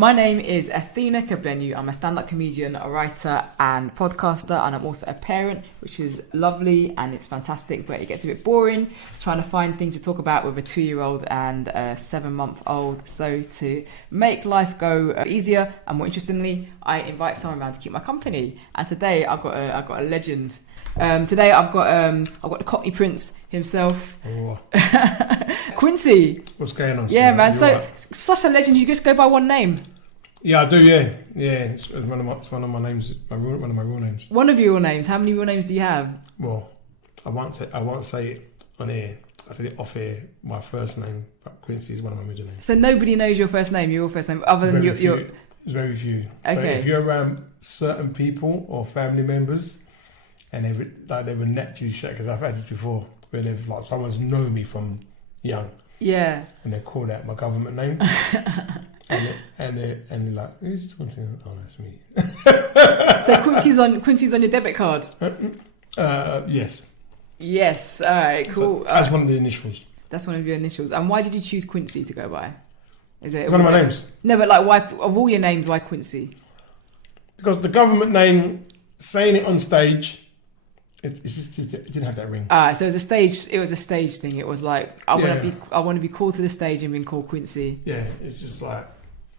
My name is Athena. I'm a stand-up comedian, a writer and podcaster, and I'm also a parent, which is lovely and it's fantastic, but it gets a bit boring trying to find things to talk about with a 2-year-old and a 7-month-old. So to make life go easier and more interestingly, I invite someone around to keep my company. And today I've got a legend. Today I've got the Cockney Prince himself, Quincy. What's going on? Yeah, man. So right. Such a legend. You just go by one name. Yeah, I do. Yeah. It's one of my names. One of my real names. One of your real names. How many real names do you have? Well, I won't say it on air. I said it off air. My first name, but Quincy is one of my middle names. So nobody knows your first name. Your first name, other than your. Very few. Okay. So if you're around certain people or family members, and they would naturally shake, because I've had this before, where they've someone's known me from young. Yeah. And they call that my government name. and they're like, who's Quincy? Oh, that's me. So Quincy's on your debit card? Yes. Yes. All right, cool. So that's one of the initials. That's one of your initials. And why did you choose Quincy to go by? It's one of my names. No, but why, of all your names, why Quincy? Because the government name, saying it on stage, it didn't have that ring. So it was a stage thing. It was like I want to be called to the stage and being called Quincy. Yeah, it's just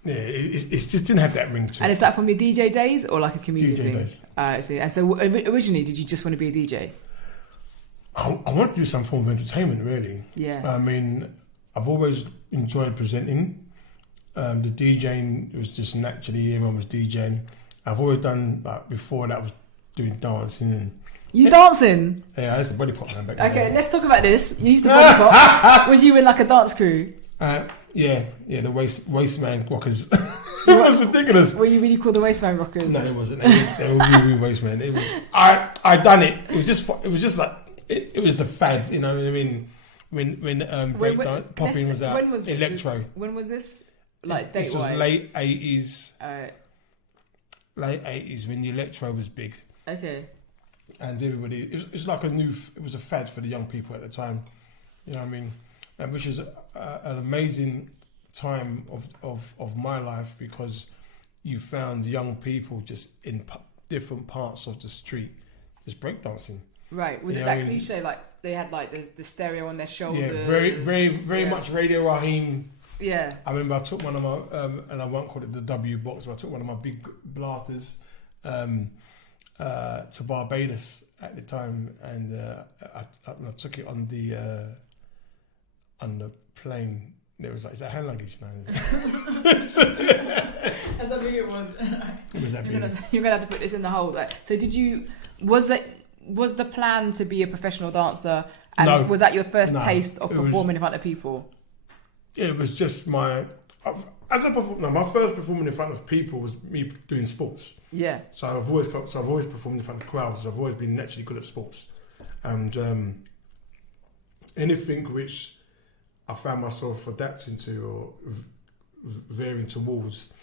it just didn't have that ring to it. And is that from your DJ days or like a comedian DJ thing? days. And so originally, did you just want to be a DJ? I want to do some form of entertainment, really. Yeah. I mean, I've always enjoyed presenting. The DJing was just naturally, everyone was DJing. I've always done, before that, I was doing dancing and. You dancing? Yeah, I used to body pop man back then. Okay, let's talk about this. You used to body pop. Was you in a dance crew? Yeah, the Wasteman Rockers. It was ridiculous. Were you really called the Wasteman Rockers? No, it wasn't. They were really Wasteman. It was. I done it. It was just like it was the fads. You know what I mean? When break popping was out. When was this? Electro. When was this? This was late 80s. Late 80s when the electro was big. Okay. And everybody, it was like it was a fad for the young people at the time, you know what I mean? And which is an amazing time of my life, because you found young people just in different parts of the street just breakdancing. Right. Was it that cliche, they had the stereo on their shoulders? Yeah, very much Radio Raheem. Yeah. I remember I took one of my, and I won't call it the W box, but I took one of my big blasters, to Barbados at the time, and I took it on the plane. There was is that hand luggage now? That's how big it was. You're gonna have to put this in the hole. So was the plan to be a professional dancer? And no, was that your first taste of performing in front of people? It was just my first performing in front of people was me doing sports. Yeah. So I've always performed in front of crowds. I've always been naturally good at sports, and anything which I found myself adapting to or veering towards,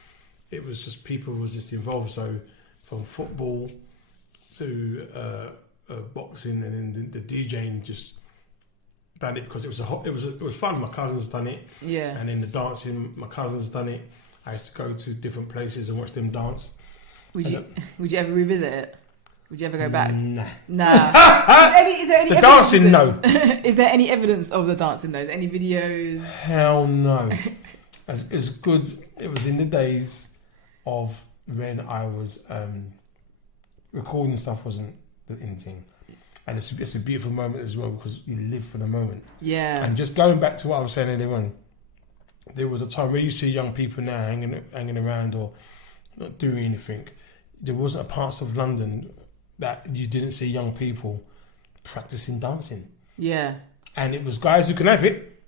it was just people was just involved. So from football to boxing, and then the DJing just. Done it because it was fun. My cousins done it, yeah. And then the dancing, my cousins done it. I used to go to different places and watch them dance. Would you ever revisit it? Would you ever go back? Nah. Is there any the evidence dancing? No. Is there any evidence of the dancing? Those any videos? Hell no. It was good. It was in the days of when I was recording stuff wasn't the in thing. And it's a beautiful moment as well, because you live for the moment. Yeah. And just going back to what I was saying earlier on, there was a time where you see young people now hanging around or not doing anything. There wasn't a parts of London that you didn't see young people practicing dancing. Yeah. And it was guys who can have it,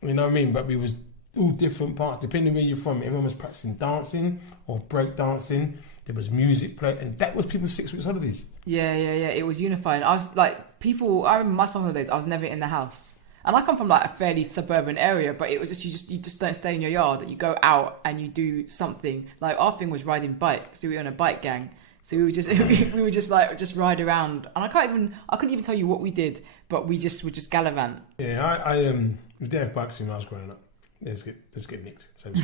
you know what I mean? But we was all different parts, depending where you're from. Everyone was practicing dancing or break dancing. There was music play, and that was people's 6 weeks holidays. Yeah. It was unifying. I was I remember my summer holidays, I was never in the house. And I come from a fairly suburban area, but it was just, you just don't stay in your yard. You go out and you do something. Our thing was riding bikes. So we were on a bike gang. So we would just ride around. And I couldn't even tell you what we did, but we would just gallivant. Yeah, we did have bikes when I was growing up. let's get nicked. So we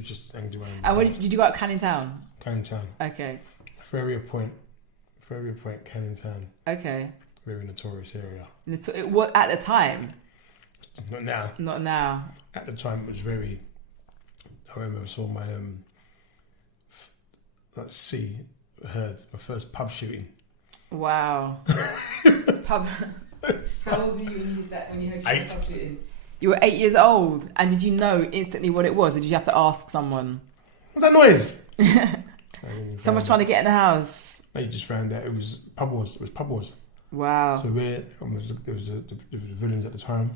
just hanged around. And where did you go out Canning Town? Canning Town. Okay. Ferrier Point, Canning Town. Okay. Very notorious area. What at the time? Not now. Not now. At the time, it was very. I remember I saw my heard my first pub shooting. Wow. Pub. How old were you when you did that? When you heard you 8. pub shooting? You were 8 years old, and did you know instantly what it was, or did you have to ask someone? What's that noise? Someone's trying to get in the house. They just found out it was pub wars. It was pub wars. Wow. So there was the villains at the time.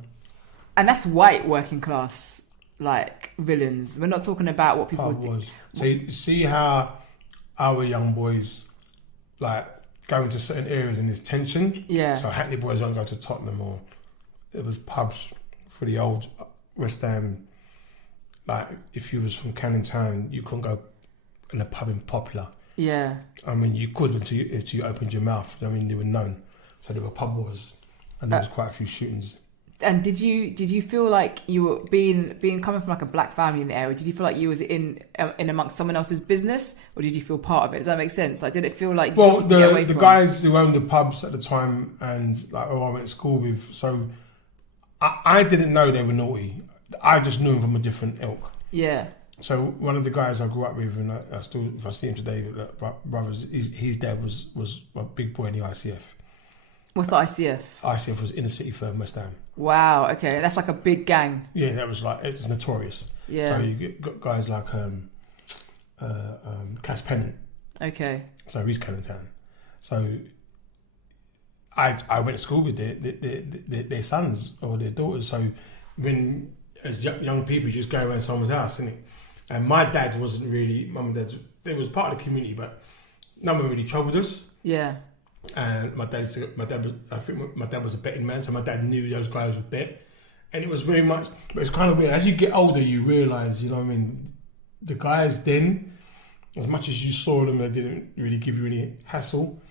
And that's white working class, like, villains. We're not talking about what people Pub wars. So you see how our young boys, like, go into certain areas and there's tension. Yeah. So Hackney boys won't go to Tottenham, or it was pubs for the old West Ham. Like, if you was from Canning Town, you couldn't go in a pub in Poplar. Yeah. I mean, you could until you opened your mouth. I mean, they were known. So there were pub wars, and there was quite a few shootings. And did you feel like you were being coming from like a black family in the area? Did you feel like you was in amongst someone else's business, or did you feel part of it? Does that make sense? Like, did it feel like well, the guys who owned the pubs at the time and like I went to school with, so I didn't know they were naughty. I just knew them from a different ilk. Yeah. So one of the guys I grew up with, and I still, if I see him today, brothers, his dad was a big boy in the ICF. What's the ICF? ICF was inner city firm West Ham. Wow. Okay, that's like a big gang. Yeah, that was like, it was notorious. Yeah. So you got guys like Cass Pennant. Okay. So he's Canning Town. So I went to school with their sons or their daughters. So when as young people, you just go around someone's house, innit? And my dad wasn't really, mum and dad, they was part of the community, but no one really troubled us. Yeah. And I think my dad was a betting man, so my dad knew those guys would bet. And it was very much, but it's kind of weird. As you get older, you realise, you know what I mean, the guys then, as much as you saw them, they didn't really give you any hassle.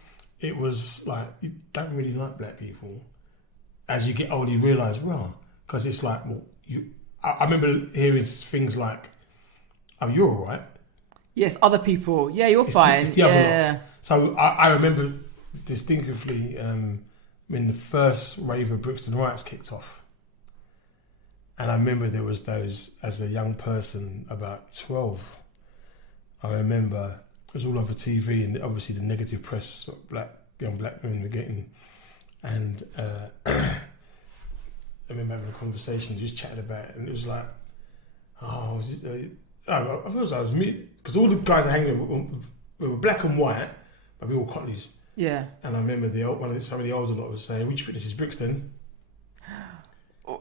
It was like, you don't really like black people. As you get older, you realise, well, because it's like, well, I remember hearing things like, oh, you're all right. Yes, other people. Yeah, you're fine. It's the other lot. So I remember distinctively when the first wave of Brixton riots kicked off. And I remember there was those, as a young person, about 12, I remember it was all over TV, and obviously the negative press young black men were getting. And I remember having a conversation, just chatting about it, and it was like, oh, was it, I thought I was me, because all the guys I hanging with were black and white, but we were all Cotleys. Yeah. And I remember some of the older lot was saying, "Would you think this is Brixton?"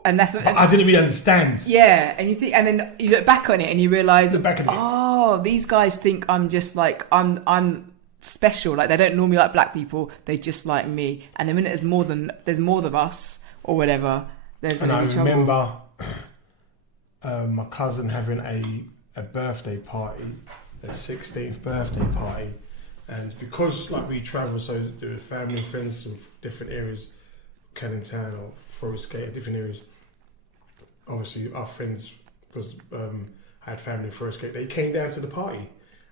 And that's what I didn't really understand. Yeah, and you think, and then you look back on it and you realise, oh, these guys think I'm just like I'm special. Like, they don't normally like black people; they just like me. And the minute there's more than us or whatever, there's going to be trouble. I remember my cousin having a birthday party, a 16th birthday party, and because like we travel, so there were family and friends from different areas, Canning Town or Forest Gate, different areas. Obviously, our friends, because I had family in Forest Gate, they came down to the party,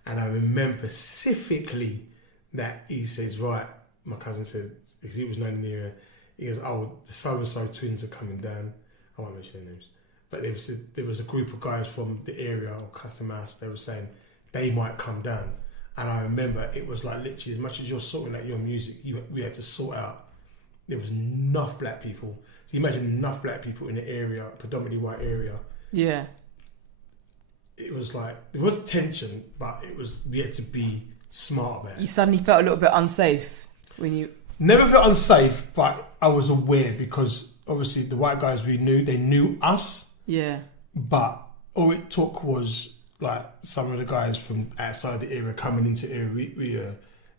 and I remember specifically that he says, right, my cousin said, because he was known in the area, he goes, oh, the so-and-so twins are coming down. I won't mention their names. But there was a group of guys from the area or Custom House, they were saying they might come down. And I remember it was like literally, as much as you're sorting out your music, we had to sort out. There was enough black people. So you imagine enough black people in the area, predominantly white area. Yeah. It was like, there was tension, but we had to be smart about it. You suddenly felt a little bit unsafe when you... Never felt unsafe, but I was aware because obviously the white guys we knew, they knew us. Yeah. But all it took was like some of the guys from outside the area coming into the area. We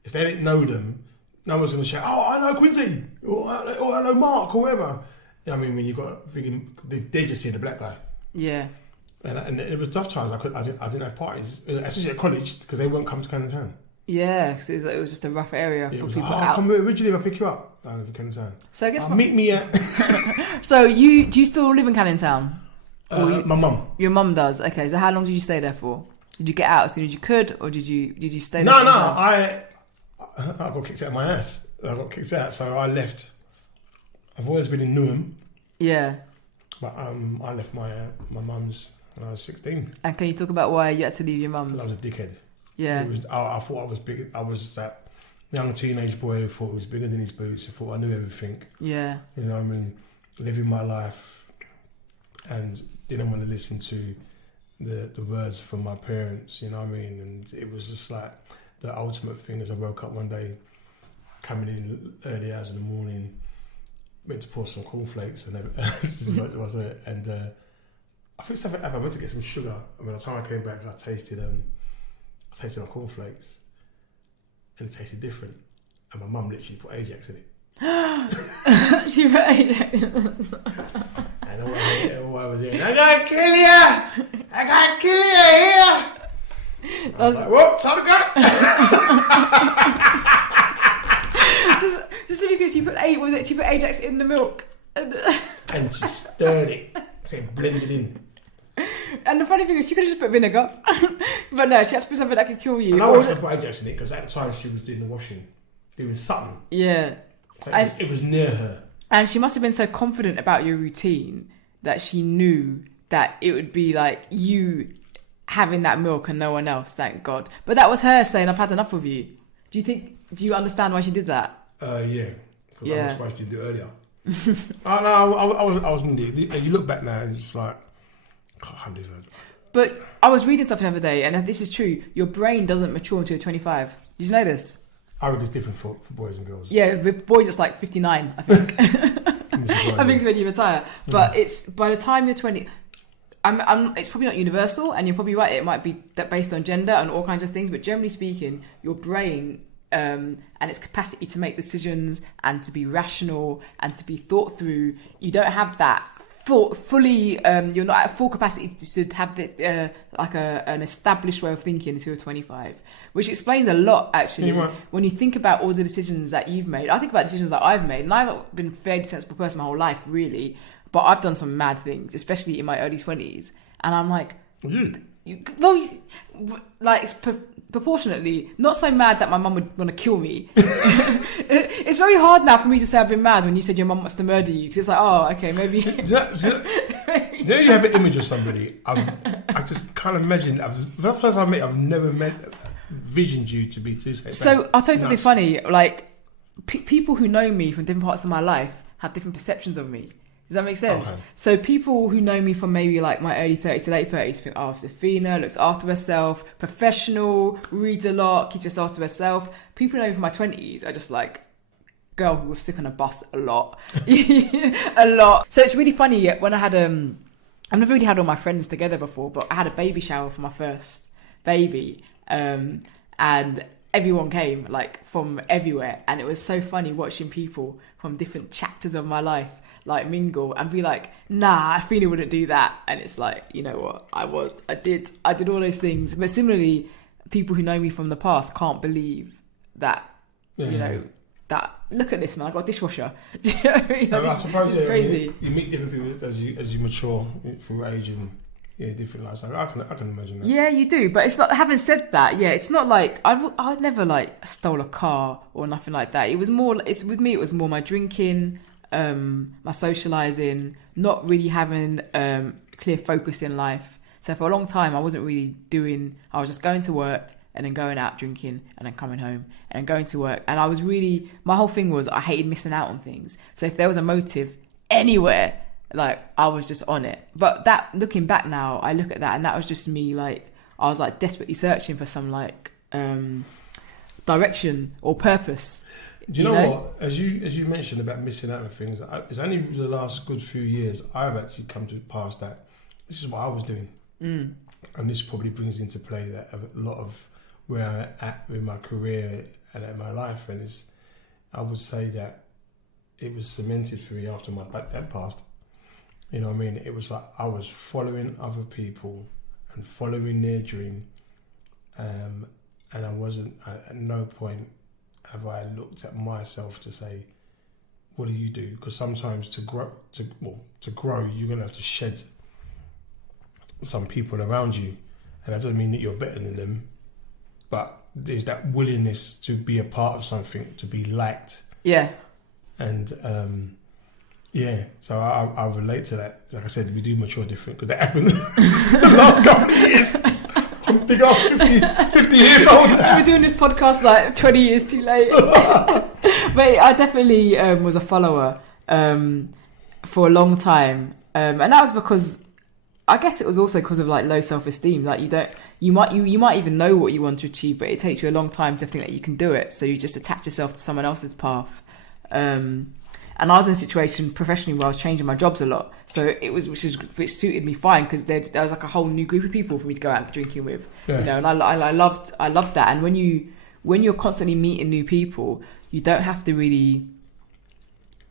if they didn't know them, no one's going to shout, oh, I know Quincy, or I know Mark, or whoever. You know what I mean? When you got thinking, they just see the black guy. Yeah. And it was tough times. I didn't have parties, especially at college, because they wouldn't come to Canning Town. Yeah, because it was just a rough area for people out. Come originally, I'll pick you up. Canning Town. So I guess meet me at. So do you still live in Canning Town? My mum. Your mum does. Okay, so how long did you stay there for? Did you get out as soon as you could, or did you stay there? No. I got kicked out of my house. I got kicked out, so I left. I've always been in Newham. Yeah. But I left my mum's when I was 16. And can you talk about why you had to leave your mum's? I was a dickhead. Yeah. I thought I was big. I was that young teenage boy who thought he was bigger than his boots. I thought I knew everything. Yeah. You know what I mean? Living my life and didn't want to listen to the words from my parents, you know what I mean? And it was just like the ultimate thing as I woke up one day, coming in early hours in the morning, went to pour some cornflakes and I think something happened. I went to get some sugar, and by the time I came back, I tasted my cornflakes, and it tasted different. And my mum literally put Ajax in it. She put Ajax. And all I was hearing, I gotta kill you! I gotta kill you here! I was like, whoop, time to go! just because she put Ajax in the milk. And she stirred it, so it blended in. And the funny thing is, she could have just put vinegar. But no, she had to put something that could kill you. And I wanted to put Ajax in it, because at the time she was doing the washing. Doing something. Yeah. So it was near her. And she must have been so confident about your routine that she knew that it would be like you having that milk and no one else, thank God. But that was her saying, I've had enough of you. Do you understand why she did that? Yeah. Because Yeah. I was supposed to do it earlier. I was in the... And you look back now and it's just like... I can't do that. But I was reading something the other day, and this is true. Your brain doesn't mature until you're 25. Did you know this? I think it's different for boys and girls. Yeah, with boys it's like 59, I think. I think it's when you retire. But it's by the time you're 20... it's probably not universal, and you're probably right. It might be that based on gender and all kinds of things, but generally speaking, your brain and its capacity to make decisions and to be rational and to be thought through, you don't have that fully. You're not at full capacity to have an established way of thinking until you're 25, which explains a lot actually. When you think about all the decisions that you've made, I think about decisions that I've made, and I've been a fairly sensible person my whole life, really. But I've done some mad things, especially in my early 20s. And I'm like... proportionately, not so mad that my mum would want to kill me. It's very hard now for me to say I've been mad when you said your mum wants to murder you. Because it's like, oh, okay, maybe... You you have an image of somebody. I just can't imagine... The first time I met, I've never envisioned you to be too... So, I'll tell you something funny. Like, people who know me from different parts of my life have different perceptions of me. Does that make sense? Okay. So people who know me from maybe like my early 30s to late 30s think, oh, Athena looks after herself, professional, reads a lot, keeps herself to herself. People who know me from my 20s are just like, girl who was sick on a bus a lot. A lot. So it's really funny when I had, I've never really had all my friends together before, but I had a baby shower for my first baby. And everyone came like from everywhere. And it was so funny watching people from different chapters of my life like mingle and be like, nah, Athena wouldn't do that. And it's like, you know what, I did all those things. But similarly, people who know me from the past can't believe that, you know, that, look at this man, I've got a dishwasher. You know what I mean? I suppose it's crazy. You meet different people as you mature through age and different lifestyles. I can imagine that. Yeah, you do. But it's not, having said that, it's not like I'd never like stole a car or nothing like that. With me it was more my drinking, my socializing, not really having clear focus in life. So for a long time I wasn't really I was just going to work and then going out drinking and then coming home and then going to work. And I was really, my whole thing was I hated missing out on things. So if there was a motive anywhere, like I was just on it. But that, looking back now, I look at that and that was just me, like I was like desperately searching for some like direction or purpose. Do you know what? As you mentioned about missing out on things, it's only the last good few years I've actually come to pass that this is what I was doing, and this probably brings into play that a lot of where I'm at with my career and in my life, and I would say that it was cemented for me after my dad passed. You know what I mean? It was like I was following other people and following their dream, and I wasn't at no point have I looked at myself to say, what do you do? Because sometimes to grow, you're going to have to shed some people around you, and that doesn't mean that you're better than them, but there's that willingness to be a part of something, to be liked. Yeah. And so I relate to that. Like I said, we do mature different because that happened the last couple of years. I'm big old 50 years old now. We're doing this podcast like 20 years too late. But I definitely was a follower for a long time, and that was because I guess it was also because of like low self-esteem. Like you might even know what you want to achieve, but it takes you a long time to think that you can do it. So you just attach yourself to someone else's path. And I was in a situation professionally where I was changing my jobs a lot, so which suited me fine because there was like a whole new group of people for me to go out drinking with, yeah. You know. And I loved that. And when you're constantly meeting new people, you don't have to really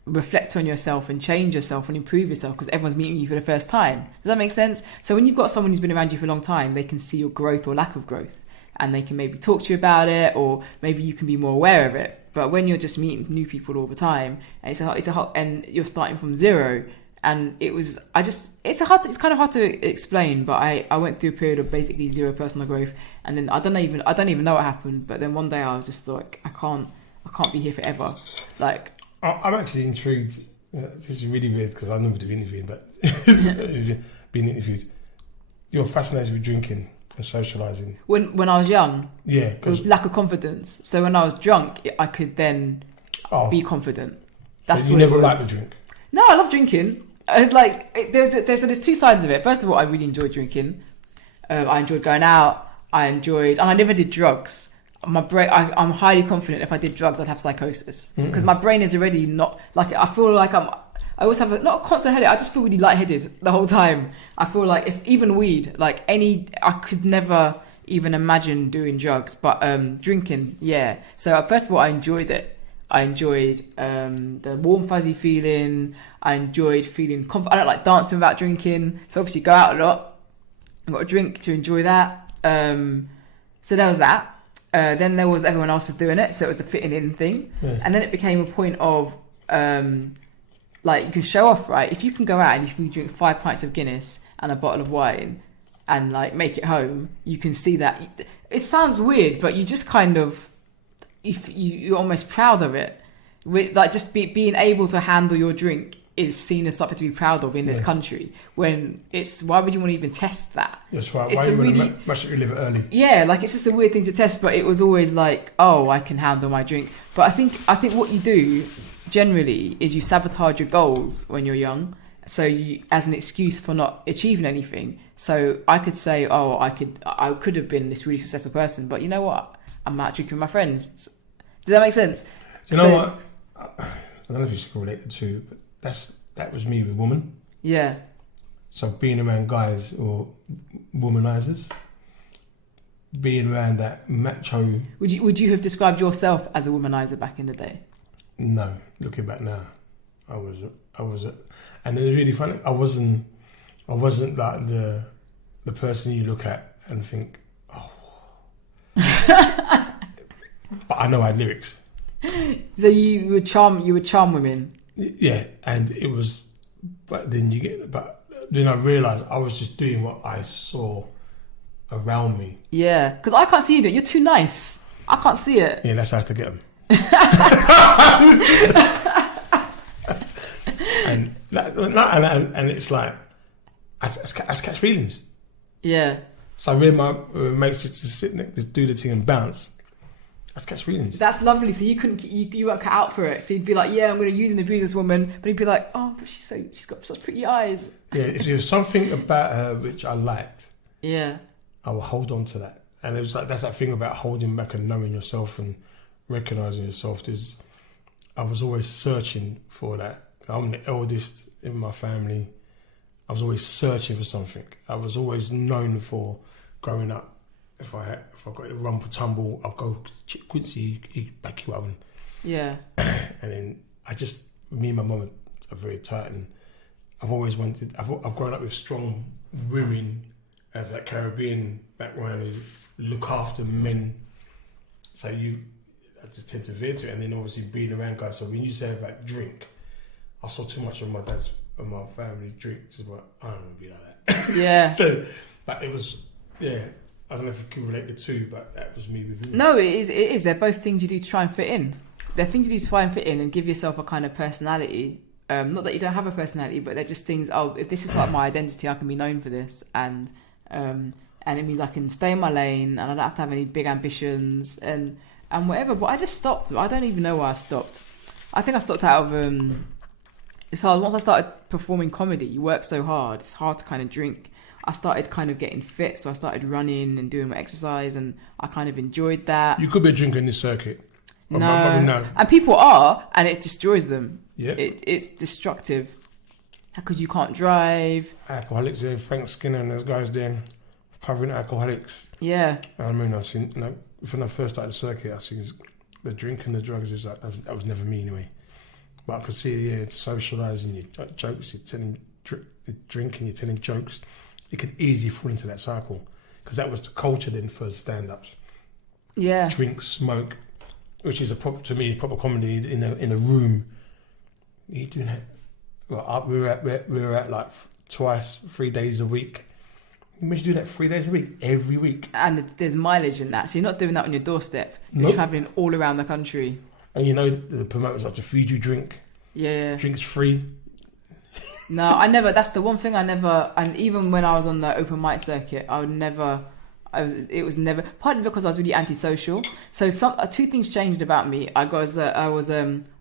reflect on yourself and change yourself and improve yourself because everyone's meeting you for the first time. Does that make sense? So when you've got someone who's been around you for a long time, they can see your growth or lack of growth, and they can maybe talk to you about it, or maybe you can be more aware of it. But when you're just meeting new people all the time, and and you're starting from zero, and it's kind of hard to explain. But I went through a period of basically zero personal growth, and then I don't even know what happened. But then one day I was just like, I can't be here forever. Like, I'm actually intrigued. This is really weird because I never do interviewing, but being interviewed, you're fascinated with drinking and socialising. When I was young, yeah, it was lack of confidence. So when I was drunk, I could then be confident. That's so you never liked the drink? No, I love drinking. There's two sides of it. First of all, I really enjoyed drinking. I enjoyed going out. And I never did drugs. My brain, I'm highly confident if I did drugs, I'd have psychosis because my brain is already not like. I feel like I always have not a constant headache. I just feel really lightheaded the whole time. I feel like if even weed, I could never even imagine doing drugs, but drinking, yeah. So first of all, I enjoyed it. I enjoyed the warm fuzzy feeling. I enjoyed feeling I don't like dancing without drinking. So obviously go out a lot. I got a drink to enjoy that. So there was that. Then there was everyone else was doing it, so it was the fitting in thing. Yeah. And then it became a point of you can show off, right? If you can go out and if you drink 5 pints of Guinness and a bottle of wine and make it home, you can see that. It sounds weird, but you just kind of you're almost proud of it. With just being able to handle your drink is seen as something to be proud of in this country. When why would you want to even test that? That's right. Why you want to match it, you live it early? Yeah, it's just a weird thing to test. But it was always like, oh, I can handle my drink. But I think what you do generally is you sabotage your goals when you're young, so as an excuse for not achieving anything. So I could say, oh, I could have been this really successful person, but you know what? I'm out drinking with my friends. Does that make sense? Do you know what? I don't know if you should relate the two, but that was me with women. Yeah. So being around guys or womanizers, being around that macho. Would you have described yourself as a womanizer back in the day? No, looking back now, I was, and it was really funny. I wasn't like the person you look at and think, oh, but I know I had lyrics. So you would charm women. Yeah, and it was, but then I realised I was just doing what I saw around me. Yeah, because I can't see you doing. You're too nice. I can't see it. Yeah, that's how I have to get them. and it's like I catch feelings. Yeah. So I really my mates just to sit next, just do the thing and bounce. I catch feelings. That's lovely. So you weren't cut out for it. So you'd be like, yeah, I'm going to use and abuse this woman, but he'd be like, oh, but she's got such pretty eyes. Yeah, if there was something about her which I liked, yeah, I will hold on to that. And it was like that's that thing about holding back and knowing yourself and recognizing yourself. I was always searching for that. I'm the eldest in my family. I was always searching for something. I was always known for growing up. If I got a rumple tumble, I'll go Quincy, he back you up. Yeah. And then me and my mum are very tight, and I've always wanted. I've grown up with strong women of that Caribbean background who look after men. So I just tend to veer to it, and then obviously being around guys. So when you say about drink, I saw too much of my dad's of my family drinks, but I don't want to be like that. Yeah. So, but it was, yeah. I don't know if you can relate the two, but that was me with you. No, it is. It is. They're both things you do to try and fit in. They're things you do to try and fit in and give yourself a kind of personality. Not that you don't have a personality, but they're just things. Oh, if this is part of my identity, I can be known for this, and it means I can stay in my lane, and I don't have to have any big ambitions and whatever. But I just stopped. I don't even know why I stopped. I think I stopped out of. It's hard. Once I started performing comedy, you work so hard. It's hard to kind of drink. I started kind of getting fit, so I started running and doing my exercise, and I kind of enjoyed that. You could be drinking this circuit. No. No. And people are, and it destroys them. Yeah. It's destructive because you can't drive. Alcoholics there, Frank Skinner and those guys there covering alcoholics. Yeah. I mean, I seen, when I first started the circuit, I seen the drink and the drugs is like that was never me anyway. But I could see socialising, your jokes, you're telling drinking, you're telling jokes. You could easily fall into that cycle because that was the culture then for stand-ups. Yeah. Drink, smoke, which is proper comedy in a room. You doing that? Well, we were at like 3 days a week. You mean you do that 3 days a week, every week? And there's mileage in that, so you're not doing that on your doorstep. You're travelling all around the country. And the promoters have to feed you drink. Yeah. Drinks free. No, I never. That's the one thing I never. And even when I was on the open mic circuit, it was never. Partly because I was really antisocial. So two things changed about me. I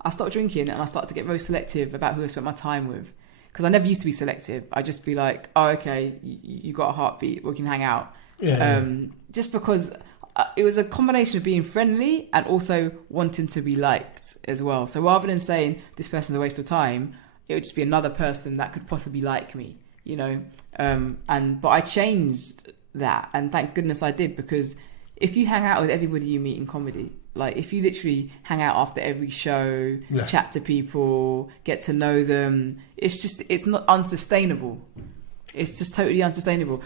stopped drinking and I started to get very selective about who I spent my time with. Because I never used to be selective. I'd just be like, oh, okay, you got a heartbeat, we can hang out. Yeah. Just because it was a combination of being friendly and also wanting to be liked as well. So rather than saying this person's a waste of time, it would just be another person that could possibly like me, but I changed that, and thank goodness I did, because if you hang out with everybody you meet in comedy, like if you literally hang out after every show, chat to people, get to know them, it's not unsustainable. It's just totally unsustainable.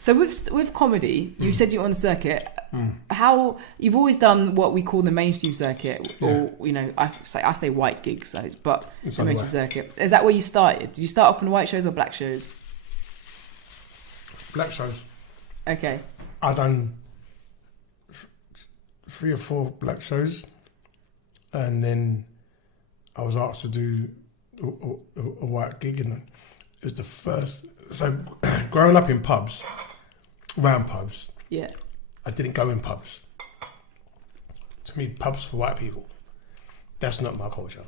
So with comedy, you said you're on the circuit. How you've always done what we call the mainstream circuit, or I say white gigs, but the mainstream circuit. Is that where you started? Did you start off on the white shows or black shows? Black shows. Okay. I've done 3 or 4 black shows, and then I was asked to do a white gig, and it was the first. So growing up in pubs. Round pubs. Yeah. I didn't go in pubs. To me, pubs for white people. That's not my culture.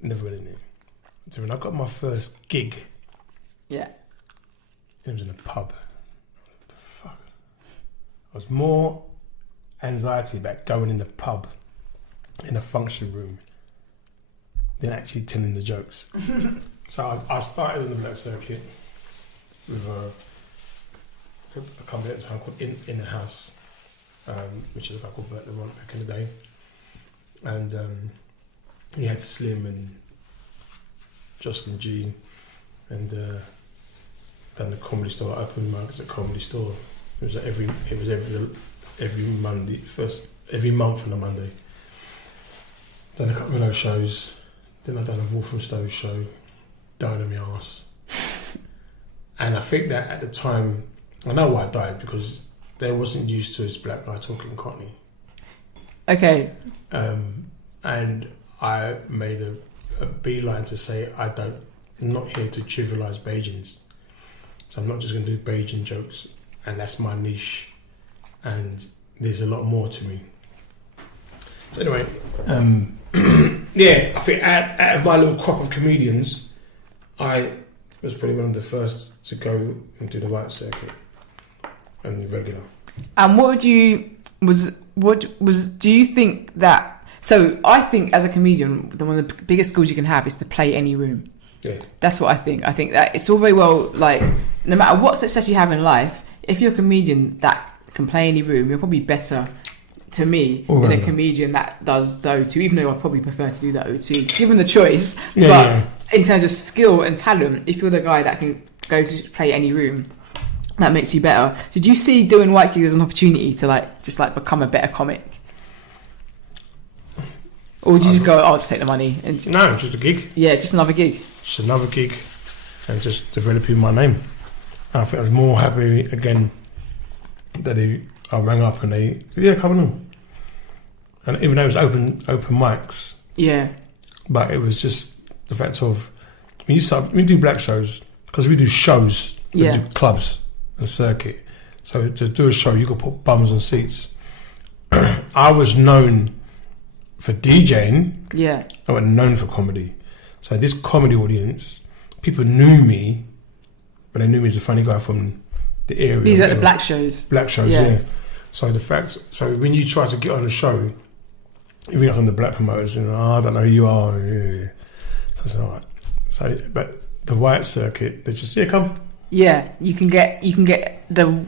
Never really knew. So when I got my first gig, yeah, it was in a pub. What the fuck? I was more anxiety about going in the pub in a function room than actually telling the jokes. So I started on the black circuit with a company at the time called In the House, which is a guy called Bert LeRon back in the day. And he had Slim and Jocelyn G, and done the Comedy Store, open mics at Comedy Store. It was every Monday, every month on a Monday. Done a couple of those shows. Then I done a Wolf from Stove show, died on my arse. And I think that at the time, I know why I died, because they wasn't used to this black guy talking Cockney. Okay. And I made a beeline to say I'm not here to trivialise Bajans. So I'm not just going to do Bajan jokes, and that's my niche. And there's a lot more to me. So anyway, I think out of my little crop of comedians, I was probably one of the first to go and do the white circuit and regular. And do you think that? So I think as a comedian, one of the biggest skills you can have is to play any room. Yeah. That's what I think. I think that it's all very well, like, no matter what success you have in life, if you're a comedian that can play any room, you're probably better, to me, than a comedian that does the O2, even though I probably prefer to do the O2, given the choice. In terms of skill and talent, if you're the guy that can go to play any room, that makes you better. Did you see doing white gigs as an opportunity to just become a better comic? Or would you just go, I'll just take the money? And No, just a gig. yeah, just another gig. Just another gig, and just developing my name. And I think I was more happy again that I rang up and they said, yeah, come on. And even though it was open mics, Yeah. but it was just the fact of when we do black shows, because we do shows, we Yeah. do clubs and circuit. So to do a show, you could put bums on seats. I was known for DJing. Yeah. I wasn't known for comedy. So this comedy audience, people knew me, but they knew me as a funny guy from the area. These are the black shows. Black shows, yeah. So so when you try to get on a show, you ring up on the black promoters and I don't know who you are. Yeah. So I said, all right. So, but the white circuit, they just come. Yeah, you can get the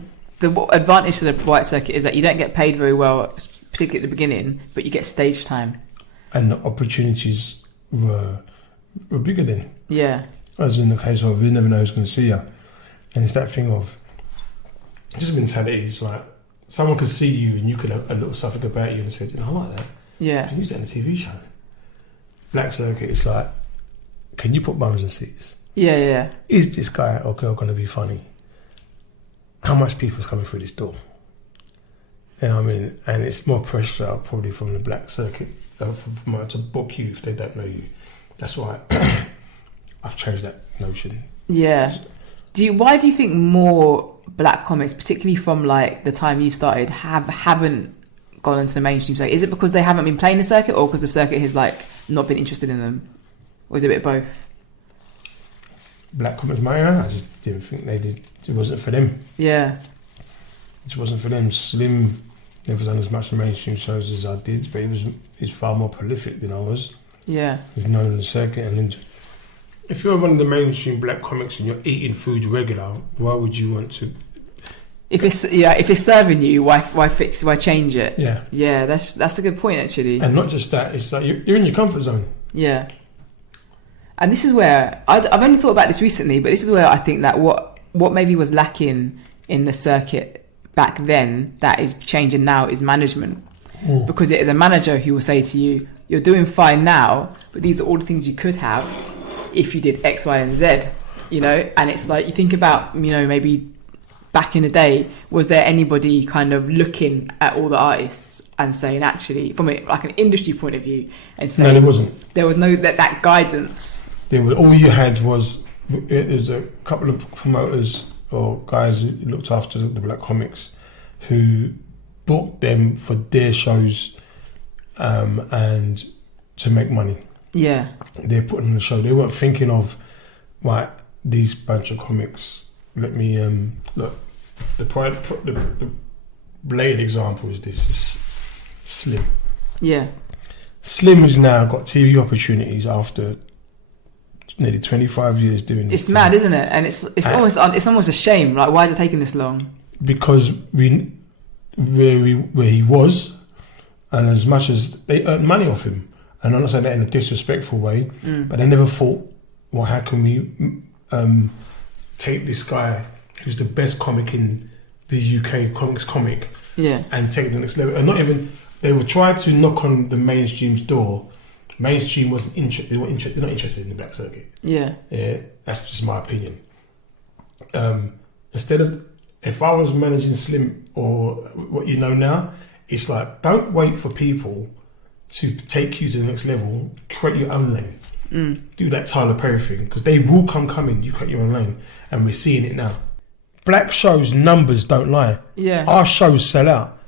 advantage to the white circuit is that you don't get paid very well, particularly at the beginning, but you get stage time. And the opportunities were bigger then. Yeah. As in the case of you never know who's going to see you. And it's that thing of just mentality. It's like someone could see you and you could have a little something about you and say, I like that. Yeah. I can use that in a TV show. Black circuit, it's like, can you put bums in seats? Yeah. Is this guy or girl going to be funny? How much people's coming through this door? You know what I mean? And it's more pressure probably from the black circuit for promoter to book you if they don't know you. That's why I've changed that notion. Yeah. Why do you think more black comics, particularly from like the time you started, haven't gone into the mainstream circuit? Is it because they haven't been playing the circuit, or because the circuit has like not been interested in them, or is it a bit of both? Black comics, I just didn't think they did. It wasn't for them. Yeah. It just wasn't for them. Slim never done as much mainstream shows as I did, but he's far more prolific than I was. Yeah. He's known in the circuit, and then if you're one of the mainstream black comics and you're eating food regular, why would you want to? If it's serving you, why change it? Yeah. Yeah, that's a good point actually. And not just that, it's like you're in your comfort zone. Yeah. And this is where I've only thought about this recently, but this is where I think that what maybe was lacking in the circuit back then that is changing now is management. Mm. Because it is a manager who will say to you, you're doing fine now, but these are all the things you could have if you did X, Y, and Z, you know? And it's like, you think about, you know, maybe back in the day, was there anybody kind of looking at all the artists and saying, actually, from like an industry point of view, and saying... No, there wasn't. There was no that guidance. All you had was, there's a couple of promoters or guys who looked after the black comics who booked them for their shows and to make money. Yeah. They're putting on the show. They weren't thinking of, right, these bunch of comics, let me, look, the blade example is this, is Slim. Yeah. Slim has now got TV opportunities after nearly 25 years doing this. It's mad, isn't it? And it's almost a shame. Like, why is it taking this long? Because where he was, and as much as they earned money off him, and I'm not saying that in a disrespectful way, but they never thought, well, how can we take this guy who's the best comic in the UK, comic, and take it to the next level? And not even, they would try to knock on the mainstream's door. Mainstream wasn't interested. They're not interested in the black circuit. Yeah, that's just my opinion. Instead of, if I was managing Slim or what you know now, it's like, don't wait for people to take you to the next level. Create your own lane. Do that Tyler Perry thing, because they will come in. You create your own lane, and we're seeing it now. Black shows numbers don't lie. Yeah, our shows sell out.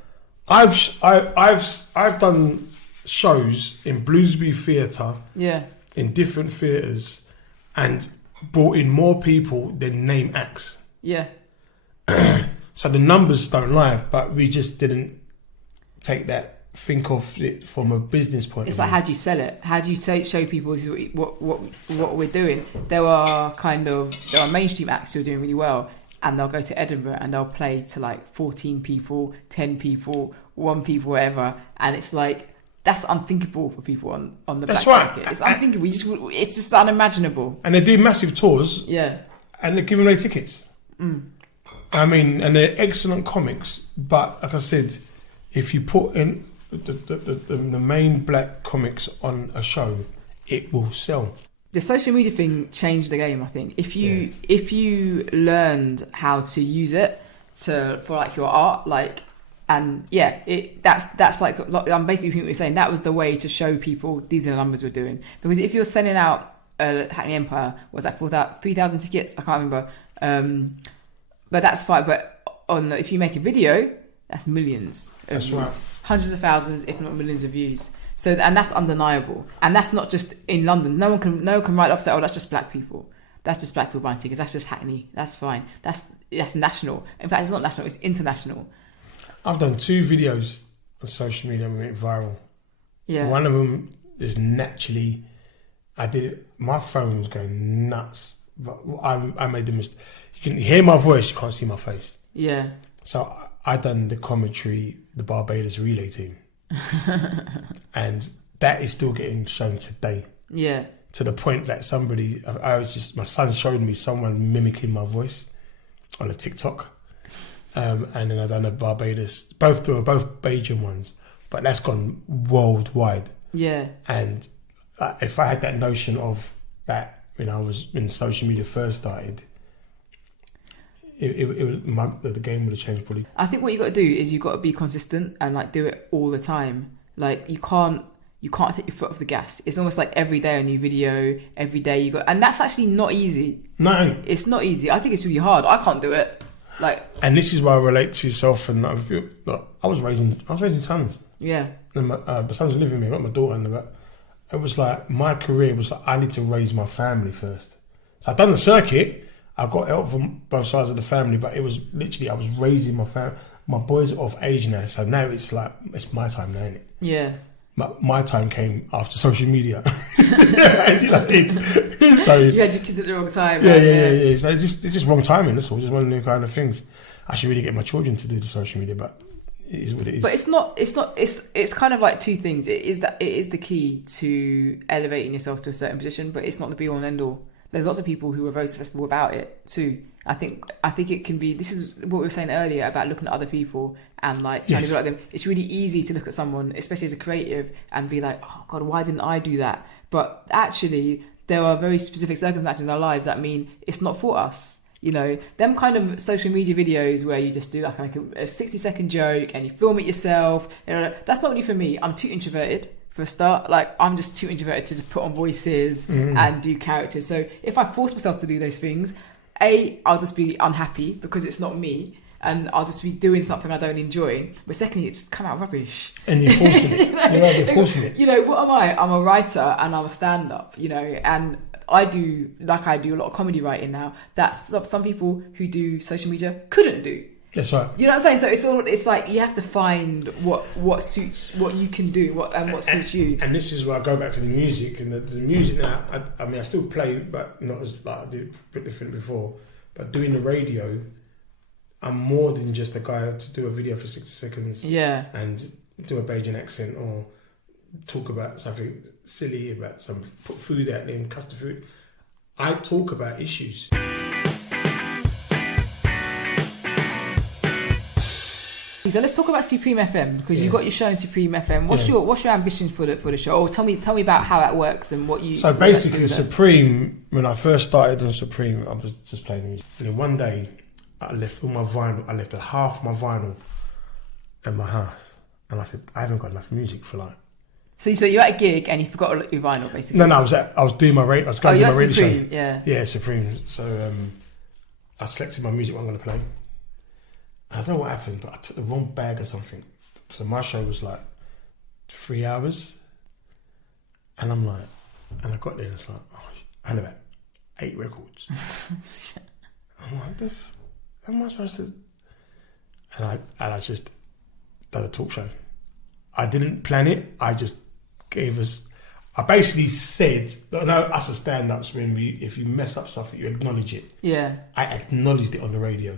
I've done shows in Bloomsbury Theatre, in different theatres, and brought in more people than name acts. Yeah. So the numbers don't lie, but we just didn't think of it from a business point of view. It's like, how do you sell it? How do you show people this is what we're doing? There are mainstream acts who are doing really well, and they'll go to Edinburgh and they'll play to like 14 people, 10 people, 1 people, whatever, and it's like, that's unthinkable for people on the black circuit. It's unthinkable. It's just unimaginable. And they do massive tours. Yeah. And they're giving away tickets. I mean, and they're excellent comics, but like I said, if you put in the main black comics on a show, it will sell. The social media thing changed the game, I think. If you learned how to use it for like your art, like, and yeah, that's like I'm basically what you're saying. That was the way to show people these are the numbers we're doing. Because if you're sending out Hackney Empire, was that 3,000 tickets? I can't remember. But that's fine. But if you make a video, that's millions of views. Right. Hundreds of thousands, if not millions of views. So, and that's undeniable. And that's not just in London. No one can write off and say, oh, that's just black people. That's just black people buying tickets. That's just Hackney. That's fine. That's national. In fact, it's not national. It's international. I've done 2 videos on social media that went viral. Yeah. One of them is naturally, I did it. My phone was going nuts. But I made the mistake. You can hear my voice. You can't see my face. Yeah. So I done the commentary, the Barbados relay team. And that is still getting shown today. Yeah. To the point that my son showed me someone mimicking my voice on a TikTok. And then I done a Barbados, both Bajan ones, but that's gone worldwide. Yeah. And if I had that notion of that when social media first started, the game would have changed probably. I think what you got to do is you got to be consistent and like do it all the time. Like you can't take your foot off the gas. It's almost like every day a new video, every day and that's actually not easy. No, it's not easy. I think it's really hard. I can't do it. And this is why I relate to yourself and other people. Look, I was raising sons. Yeah. And my sons are living with me. I got my daughter in the back. It was like my career was like I need to raise my family first. So I've done the circuit. I got help from both sides of the family, but it was literally I was raising my family. My boys are of age now, so now it's like it's my time now, isn't it? Yeah. My time came after social media. So you had your kids at the wrong time. Yeah. So it's just wrong timing. That's all. Just one of the kind of things. I should really get my children to do the social media, but it is what it is. But it's not. It's kind of like 2 things. It is the key to elevating yourself to a certain position, but it's not the be all and end all. There's lots of people who are very successful without it too. I think it can be. This is what we were saying earlier about looking at other people and like trying to be like them. It's really easy to look at someone, especially as a creative, and be like, "Oh God, why didn't I do that?" But actually, there are very specific circumstances in our lives that mean it's not for us. Them kind of social media videos where you just do like a 60-second joke and you film it yourself. That's not really for me. I'm too introverted. For a start, like I'm just too introverted to just put on voices and do characters. So if I force myself to do those things, I'll just be unhappy because it's not me, and I'll just be doing something I don't enjoy. But secondly, it just come out rubbish. And you're forcing it. You're forcing it. What am I? I'm a writer and I'm a stand-up. And I do a lot of comedy writing now. That's some people who do social media couldn't do. That's right. You know what I'm saying? So it's like you have to find what suits what you can do, what suits you. And this is where I go back to the music and the music now. I mean, I still play, but not as like I did a bit different before. But doing the radio, I'm more than just a guy to do a video for 60 seconds. Yeah. And do a Bajan accent or talk about something silly put food out there and custard food. I talk about issues. So let's talk about Supreme FM because you've got your show on Supreme FM. What's your ambition for the show? Or tell me about how that works and what you. So basically, Supreme. When I first started on Supreme, I was just playing music. And then one day, I left all my vinyl. I left half my vinyl in my house, and I said, I haven't got enough music for like. So you're at a gig and you forgot your vinyl basically. No, I was doing my radio. I was going to do my radio Supreme, show. Yeah, Supreme. So I selected my music. What I'm going to play. I don't know what happened, but I took the wrong bag or something. So my show was like 3 hours. And I'm like, and I got there and it's like, I had about 8 records. I'm like, am I supposed to? And I just done a talk show. I didn't plan it. I just I basically said, us as stand-ups, if you mess up stuff, you acknowledge it. Yeah. I acknowledged it on the radio.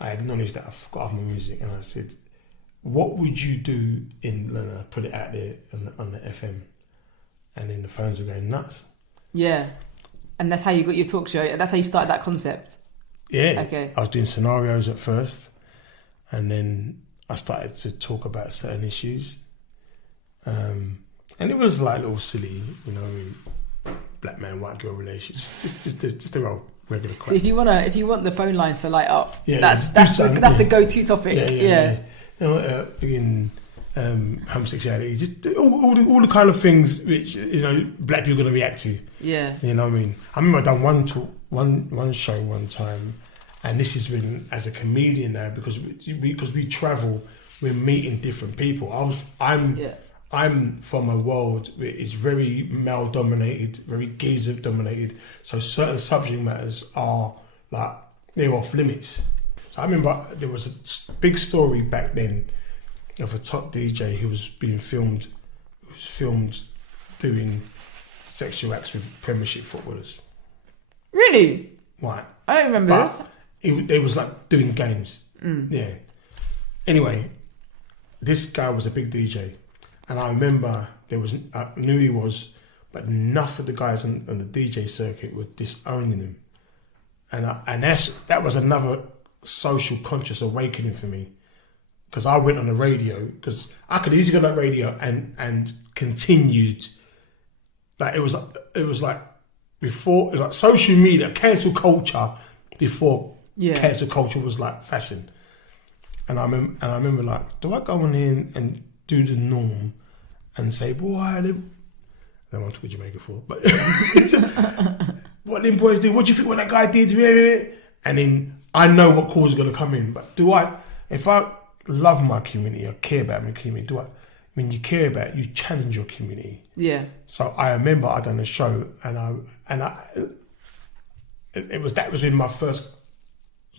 I acknowledged that I forgot half my music, and I said, what would you do I put it out there on the FM, and then the phones were going nuts. Yeah. And that's how you got your talk show. That's how you started that concept. Yeah. Okay. I was doing scenarios at first, and then I started to talk about certain issues. And it was like a little silly, you know, I mean, black man, white girl relations, just a real regular crap. So if you want the phone lines to light up, Yeah, that's the go-to topic. Yeah. You know, in homosexuality, just all the kind of things which, you know, black people are going to react to. Yeah. You know what I mean? I remember I done one show one time, and this is when, as a comedian now, because we travel, we're meeting different people. I'm from a world where it's very male dominated, very geezer dominated. So certain subject matters are like, they're off limits. So I remember there was a big story back then of a top DJ who was being filmed, doing sexual acts with Premiership footballers. Really? Right. I don't remember this. They was like doing games. Yeah. Anyway, this guy was a big DJ. And I remember I knew he was, but enough of the guys on the DJ circuit were disowning him. And that was another social conscious awakening for me. Because I went on the radio, because I could easily go on that radio and continued. Like it was like before, it was like social media, cancel culture before cancel culture was like fashion. And I remember like, do I go on in and do the norm and say, boy, I don't want to talk Jamaica for, but what them boys do? What do you think what that guy did? And then I know what calls are going to come in. But if I love my community, I care about my community, when you care about it, you challenge your community. Yeah. So I remember I done a show, that was in my first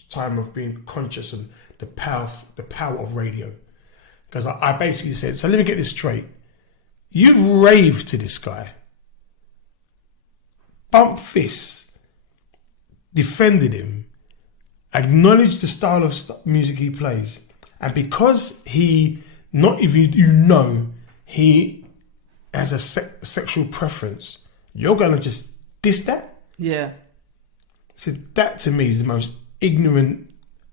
time of being conscious of the power of radio. Because I basically said, so let me get this straight. You've raved to this guy, bumped fists, defended him, acknowledged the style of music he plays, and because he has a sexual preference, you're gonna just diss that? Yeah. So that to me is the most ignorant.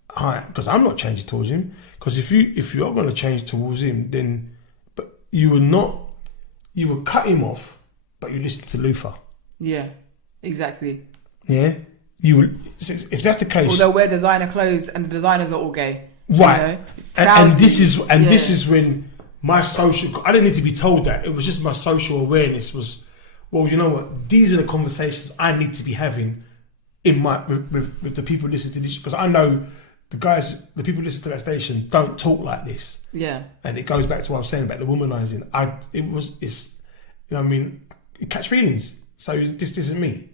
Because I'm not changing towards him. Because if you're going to change towards him, then but you would cut him off, but you listen to Luther. Yeah, exactly. Yeah, you will. If that's the case, or they'll wear designer clothes and the designers are all gay, right? You know? This is when my social. I didn't need to be told that. It was just my social awareness was. Well, you know what? These are the conversations I need to be having in my with the people listening to this, because I know. The people listening to that station don't talk like this. Yeah. And it goes back to what I was saying about the womanizing. You know what I mean? You catch feelings. So this isn't me.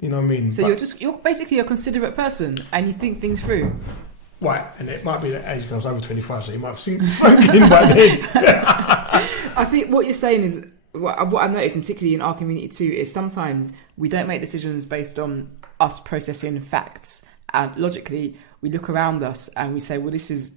You know what I mean? So you're basically a considerate person and you think things through. Right. And it might be that age because I was over 25, so you might have sunk in by then. I think what you're saying is, what I've noticed, particularly in our community too, is sometimes we don't make decisions based on us processing facts. And logically, we look around us and we say, well, this is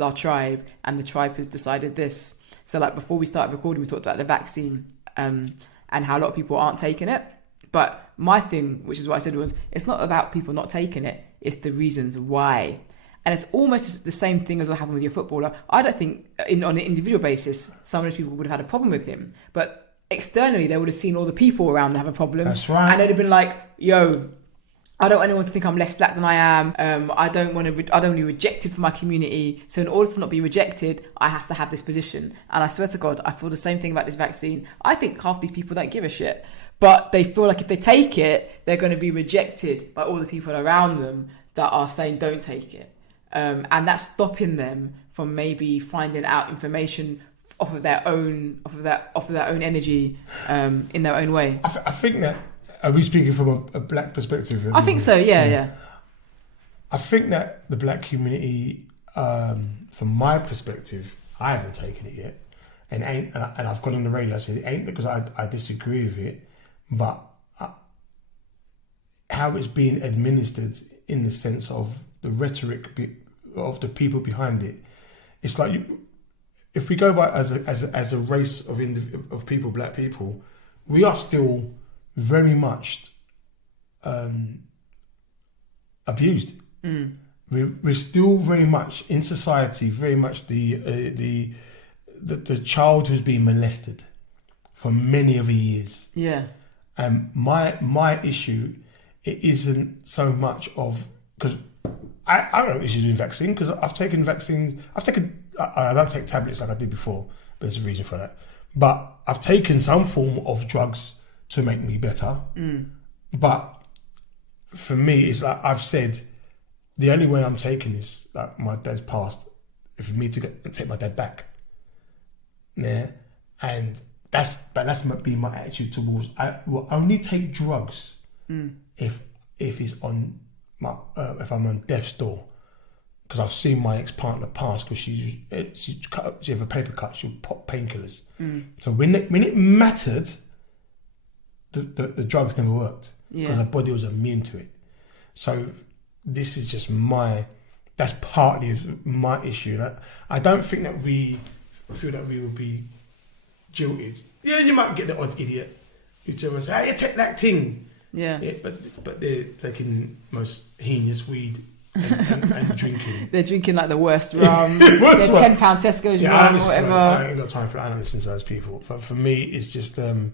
our tribe, and the tribe has decided this. So like before we started recording, we talked about the vaccine and how a lot of people aren't taking it. But my thing, which is what I said, was it's not about people not taking it, it's the reasons why. And it's almost the same thing as what happened with your footballer. I don't think on an individual basis, some of those people would have had a problem with him. But externally, they would have seen all the people around them have a problem. That's right. And they'd have been like, yo, I don't want anyone to think I'm less black than I am. I don't want to be rejected from my community. So in order to not be rejected, I have to have this position. And I swear to God, I feel the same thing about this vaccine. I think half these people don't give a shit. But they feel like if they take it, they're going to be rejected by all the people around them that are saying don't take it. And that's stopping them from maybe finding out information off of their own energy in their own way. I think that. Are we speaking from a black perspective? I think so, yeah. I think that the black community, from my perspective, I haven't taken it yet. And I've gone on the radio, I said it ain't because I disagree with it, but how it's being administered in the sense of the rhetoric of the people behind it. It's like, if we go by as a race of people, black people, we are still very much abused. we're still very much in society, very much the child who's been molested for many of the years. Yeah. And my issue, it isn't so much of, because I don't have issues with vaccine, because I've taken vaccines. I don't take tablets like I did before, but there's a reason for that. But I've taken some form of drugs to make me better. But for me, it's like I've said, the only way I'm taking is like my dad's passed, for me to take my dad back. Yeah, and that's been my attitude towards. I will only take drugs if it's on my if I'm on death's door, because I've seen my ex-partner pass because she had a paper cut. She would pop painkillers. So when it mattered, the drugs never worked because her body was immune to it. So this is just that's partly my issue. I don't think that we feel that we would be jilted. Yeah, you might get the odd idiot who tell us, "Hey, you take that thing." Yeah, but they're taking most heinous weed and drinking. They're drinking like the worst rum. They're £10 Tesco's rum or whatever. I ain't got time for that. I don't listen to those people. But for me, it's just the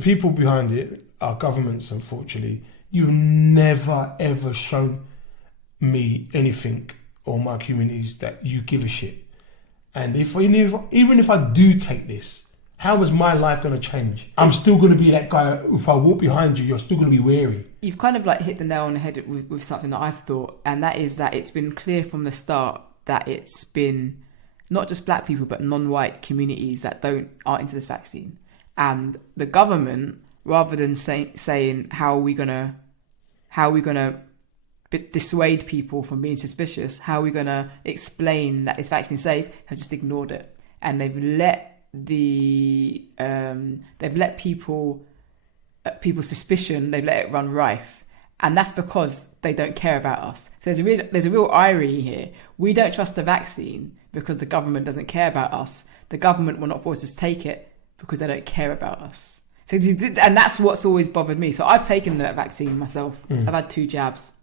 people behind it, our governments, unfortunately. You've never ever shown me anything or my communities that you give a shit. And even if I do take this, how is my life going to change? I'm still going to be that guy. If I walk behind you, you're still going to be wary. You've kind of like hit the nail on the head with something that I've thought, and that is that it's been clear from the start that it's been not just black people but non-white communities that aren't into this vaccine. And the government, rather than saying how are we gonna dissuade people from being suspicious, how are we gonna explain that this vaccine's safe, have just ignored it, and they've let people's suspicion, they've let it run rife, and that's because they don't care about us. So there's a real irony here. We don't trust the vaccine because the government doesn't care about us. The government will not force us to take it because they don't care about us. So, and that's what's always bothered me. So I've taken that vaccine myself. I've had 2 jabs.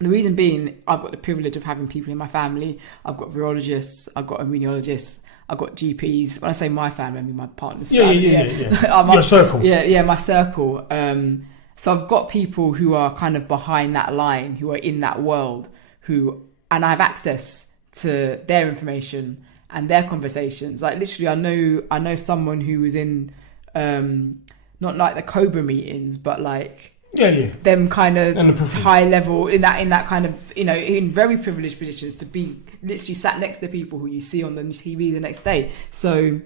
The reason being, I've got the privilege of having people in my family. I've got virologists, I've got immunologists, I've got GPs. When I say my family, I mean my partner's family. Yeah. Your circle. Yeah, my circle. So I've got people who are kind of behind that line, who are in that world, and I have access to their information and their conversations. Like literally, I know someone who was in not like the Cobra meetings, but like them kind of high level in that kind of, in very privileged positions, to be literally sat next to people who you see on the TV the next day. So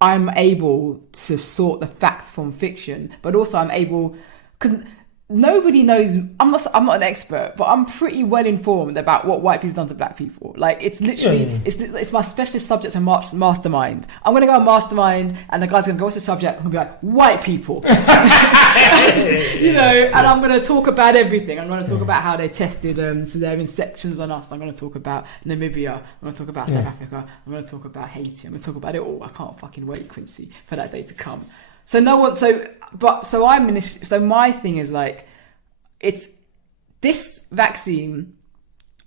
I'm able to sort the facts from fiction, but also I'm able, because nobody knows. I'm not an expert, but I'm pretty well informed about what white people have done to black people. Like it's literally, it's my specialist subject to mastermind. I'm going to go on mastermind, and the guy's going to go, what's the subject? I'm going to be like, white people. And I'm going to talk about everything. I'm going to talk about how they tested cesarean sections on us. I'm going to talk about Namibia. I'm going to talk about South Africa. I'm going to talk about Haiti. I'm going to talk about it all. I can't fucking wait, Quincy, for that day to come. So my thing is like, it's this vaccine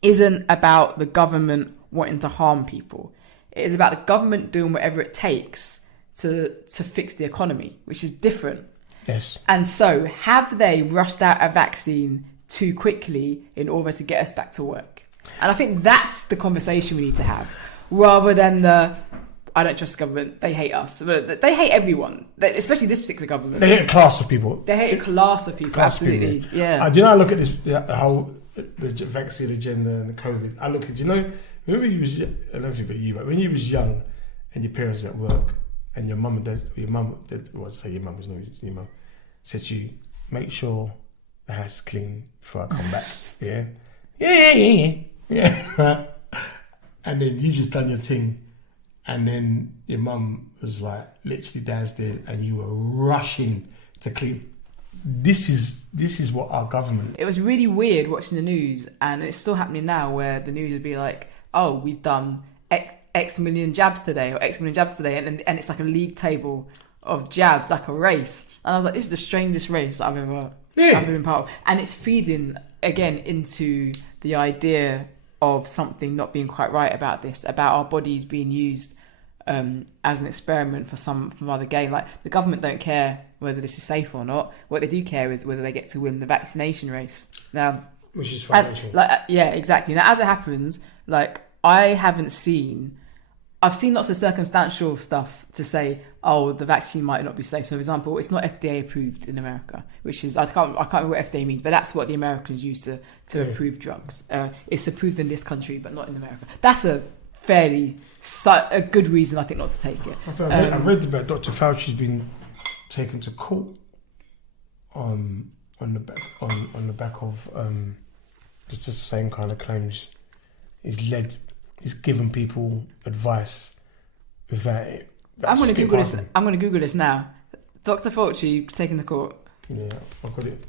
isn't about the government wanting to harm people. It is about the government doing whatever it takes to fix the economy, which is different. Yes. And so have they rushed out a vaccine too quickly in order to get us back to work? And I think that's the conversation we need to have, rather than I don't trust the government, they hate us. They hate everyone, especially this particular government. They hate a class of people. Absolutely. Yeah. I look at this, the vaccine agenda and the COVID. I look at, remember you was, I don't know if you, but when you was young and your parents at work and your mum and dad, your mum said to you, make sure the house is clean before I come back. Yeah. And then you just done your thing. And then your mum was like literally downstairs and you were rushing to clean. This is what our government... It was really weird watching the news, and it's still happening now, where the news would be like, oh, we've done X million jabs today, or X million jabs today, and it's like a league table of jabs like a race. And I was like, this is the strangest race I've ever been part of. And it's feeding, again, into the idea of something not being quite right about this, about our bodies being used as an experiment for some other gain. Like, the government don't care whether this is safe or not. What they do care is whether they get to win the vaccination race. Now, which is financial. Yeah, exactly. Now, as it happens, like, I've seen lots of circumstantial stuff to say, oh, the vaccine might not be safe. So, for example, it's not FDA approved in America, which is, I can't remember what FDA means, but that's what the Americans use to approve drugs. It's approved in this country, but not in America. That's a good reason, I think, not to take it. I've read about Dr. Fauci's been taken to court on the back of just the same kind of claims. He's given people advice without it. I'm going to Google this now. Dr. Fauci taking the court. Yeah, I've got it.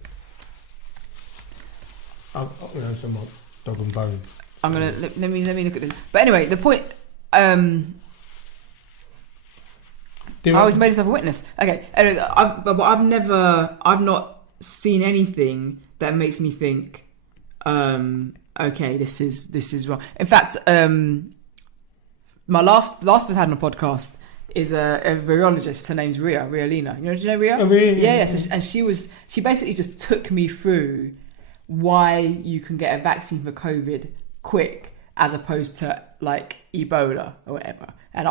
It's on my dog and bone. I'm gonna let me look at this. But anyway, the point. I always made myself a witness. Okay, anyway, I've not seen anything that makes me think, okay, this is wrong. In fact, my last person I had on a podcast is a virologist. Her name's Ria Lina. Do you know Ria? Oh, really? Yeah. And she basically just took me through why you can get a vaccine for COVID quick as opposed to like Ebola or whatever. And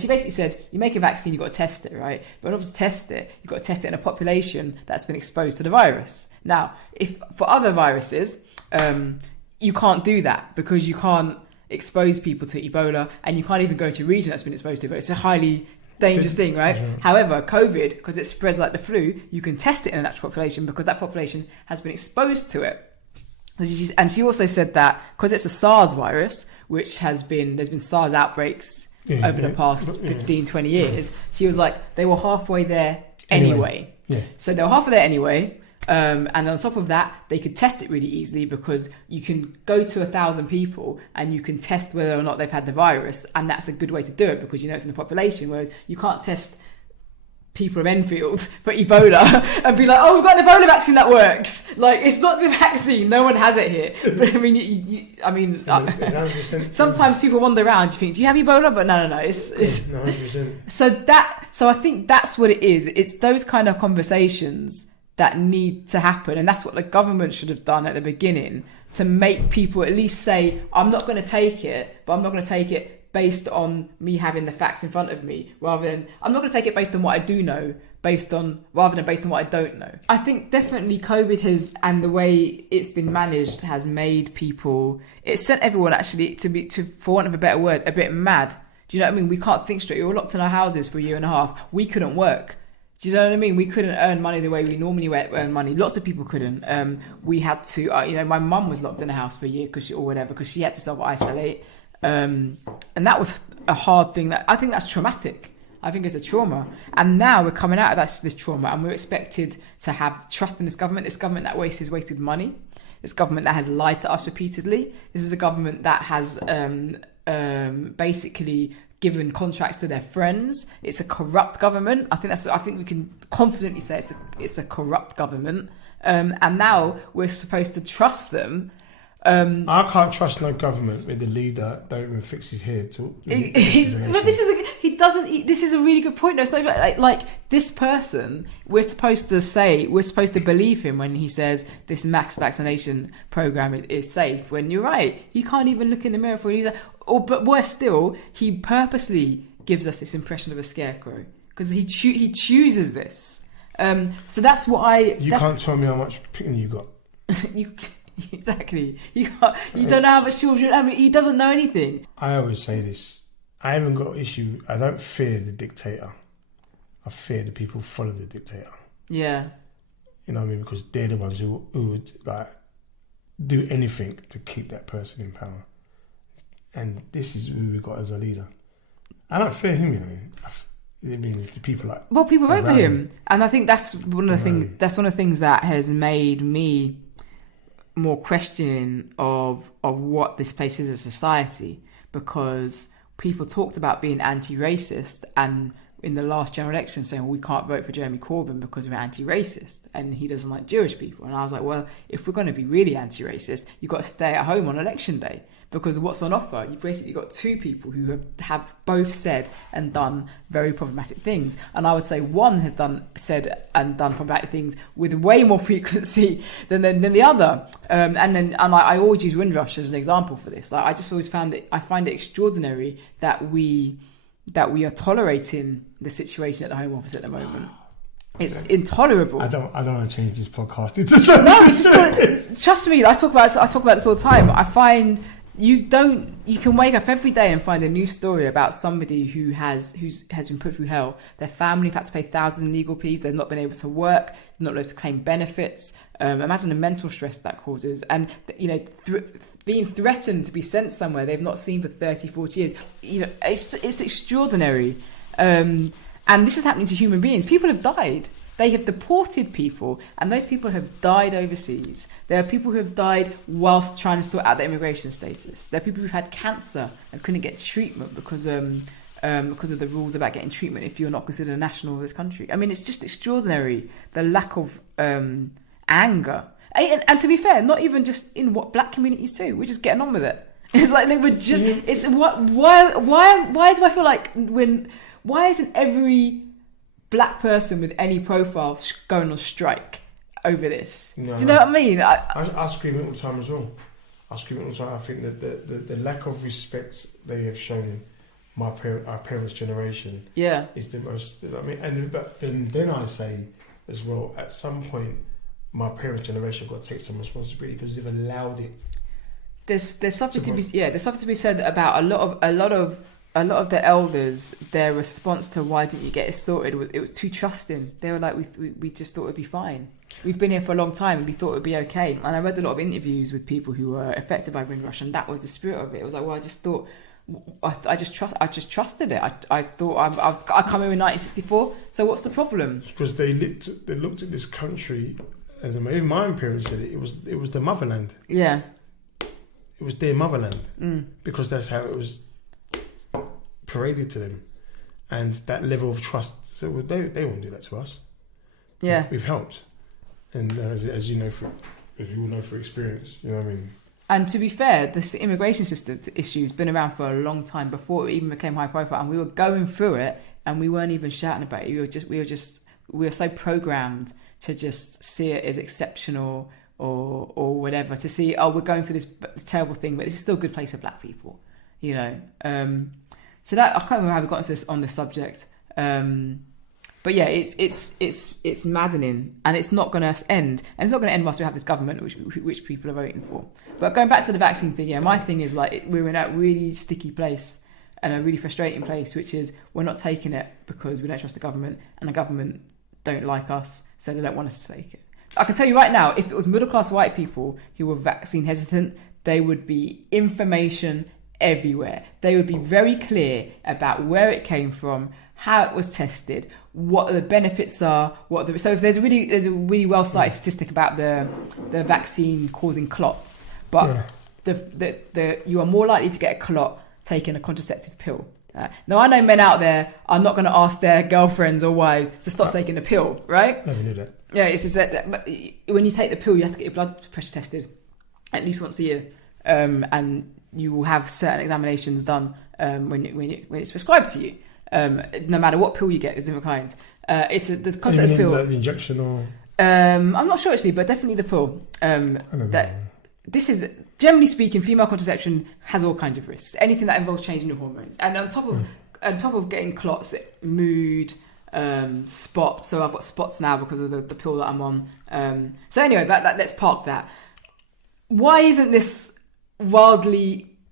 she basically said, you make a vaccine, you've got to test it, right? But in order to test it, you've got to test it in a population that's been exposed to the virus. Now, if for other viruses, you can't do that because you can't expose people to Ebola, and you can't even go to a region that's been exposed to it. It's a highly dangerous thing, right? Mm-hmm. However, COVID, because it spreads like the flu, you can test it in a natural population because that population has been exposed to it. And she also said that because it's a SARS virus, which there's been SARS outbreaks over the past 15, 20 years, she was like, they were halfway there anyway. Yeah. So they were halfway there anyway. And on top of that, they could test it really easily because you can go to 1,000 people and you can test whether or not they've had the virus. And that's a good way to do it because it's in the population, whereas you can't test people of Enfield for Ebola and be like, oh, we've got an Ebola vaccine that works. Like, it's not the vaccine. No one has it here. But I mean, sometimes people wander around. You think, do you have Ebola? But no. It's 100%. So I think that's what it is. It's those kind of conversations that need to happen, and that's what the government should have done at the beginning to make people at least say, I'm not going to take it, but I'm not going to take it based on me having the facts in front of me, rather than I'm not going to take it based on what I do know, rather than based on what I don't know. I think definitely COVID has, and the way it's been managed, has made people, it's sent everyone actually to for want of a better word, a bit mad. Do you know what I mean? We can't think straight. We were locked in our houses for a year and a half. We couldn't work. Do you know what I mean? We couldn't earn money the way we normally earn money. Lots of people couldn't. We had to, my mum was locked in a house for a year because she had to self-isolate. And that was a hard thing. That I think that's traumatic. I think it's a trauma. And now we're coming out of this trauma, and we're expected to have trust in this government that wasted money. This government that has lied to us repeatedly. This is a government that has basically given contracts to their friends. It's a corrupt government. I think we can confidently say it's a corrupt government. And now we're supposed to trust them. I can't trust no government with the leader don't even fix his hair. This is a really good point. No, it's not like this person. We're supposed to believe him when he says this mass vaccination program is safe. When you're right, you can't even look in the mirror for it. But worse still, he purposely gives us this impression of a scarecrow because he chooses this. So that's what You can't tell me how much picking you got. Exactly. You don't know how much children. I mean, he doesn't know anything. I always say this. I haven't got issue. I don't fear the dictator. I fear the people who follow the dictator. Yeah. You know what I mean? Because they're the ones who would like do anything to keep that person in power. And this is who we got as a leader. I don't fear him. It means the people like. Well, people vote for him, and I think that's one of the things. That's one of the things that has made me more questioning of what this place is as a society, because people talked about being anti-racist, and in the last general election saying, well, we can't vote for Jeremy Corbyn because we're anti-racist and he doesn't like Jewish people. And I was like, well, if we're going to be really anti-racist, you've got to stay at home on election day, because what's on offer? You've basically got two people who have both said and done very problematic things. And I would say one has said and done problematic things with way more frequency than the other. And I always use Windrush as an example for this. Like, I just always find it extraordinary that we are tolerating the situation at the Home Office at the moment. It's intolerable. I don't want to change this podcast into something. No, it's just trust me. I talk about this all the time. I find you can wake up every day and find a new story about somebody who has been put through hell. Their family have had to pay thousands in legal fees. They've not been able to work. They're not able to claim benefits. Imagine the mental stress that causes, and being threatened to be sent somewhere they've not seen for 30, 40 years. It's extraordinary. And this is happening to human beings. People have died. They have deported people, and those people have died overseas. There are people who have died whilst trying to sort out their immigration status. There are people who've had cancer and couldn't get treatment because of the rules about getting treatment if you're not considered a national of this country. I mean, it's just extraordinary, the lack of anger. And to be fair, not even just in black communities too. We're just getting on with it. It's like we're just. It's why do I feel like why isn't every black person with any profile going on strike over this? No, do you know what I mean? I scream it all the time as well. I scream it all the time. I think that the lack of respect they have shown our parents' generation, is the most. I mean, but then I say as well, at some point, my parents' generation got to take some responsibility because they've allowed it. There's something to be said about a lot of the elders. Their response to why didn't you get it sorted? It was too trusting. They were like, we just thought it'd be fine. We've been here for a long time and we thought it'd be okay. And I read a lot of interviews with people who were affected by Windrush, and that was the spirit of it. It was like, well, I just thought, I just trusted it. I thought I come here in 1964. So what's the problem? Because they looked at this country, as even my parents said it was the motherland. Yeah. It was their motherland because that's how it was paraded to them, and that level of trust. So they won't do that to us. Yeah, we've helped, and as you know, as we all know for experience, you know what I mean. And to be fair, this immigration system issue has been around for a long time before it even became high profile, and we were going through it, and we weren't even shouting about it. We were so programmed to just see it as exceptional or whatever, to see, we're going through this terrible thing, but this is still a good place for black people, you know. So that I can't remember how we got into this on this subject, but yeah, it's maddening, and it's not going to end, and it's not going to end whilst we have this government which people are voting for. But going back to the vaccine thing, yeah, my thing is like we're in that really sticky place and a really frustrating place, which is we're not taking it because we don't trust the government, and the government don't like us, so they don't want us to take it. I can tell you right now, if it was middle-class white people who were vaccine hesitant, they would be information everywhere. They would be very clear about where it came from, how it was tested, what the benefits are. So if there's a really well-cited statistic about the vaccine causing clots, but you are more likely to get a clot taking a contraceptive pill. Now, I know men out there are not going to ask their girlfriends or wives to stop taking the pill, right? Never knew that. Yeah, it's just that when you take the pill, you have to get your blood pressure tested at least once a year, and you will have certain examinations done when it's prescribed to you. No matter what pill you get, there's different kinds. It's the concept of pill. Like the injection or? I'm not sure actually, but definitely the pill. This is, generally speaking, female contraception has all kinds of risks. Anything that involves changing your hormones, and on top of getting clots, mood, spots. So I've got spots now because of the pill that I'm on. So anyway, let's park that. Why isn't this why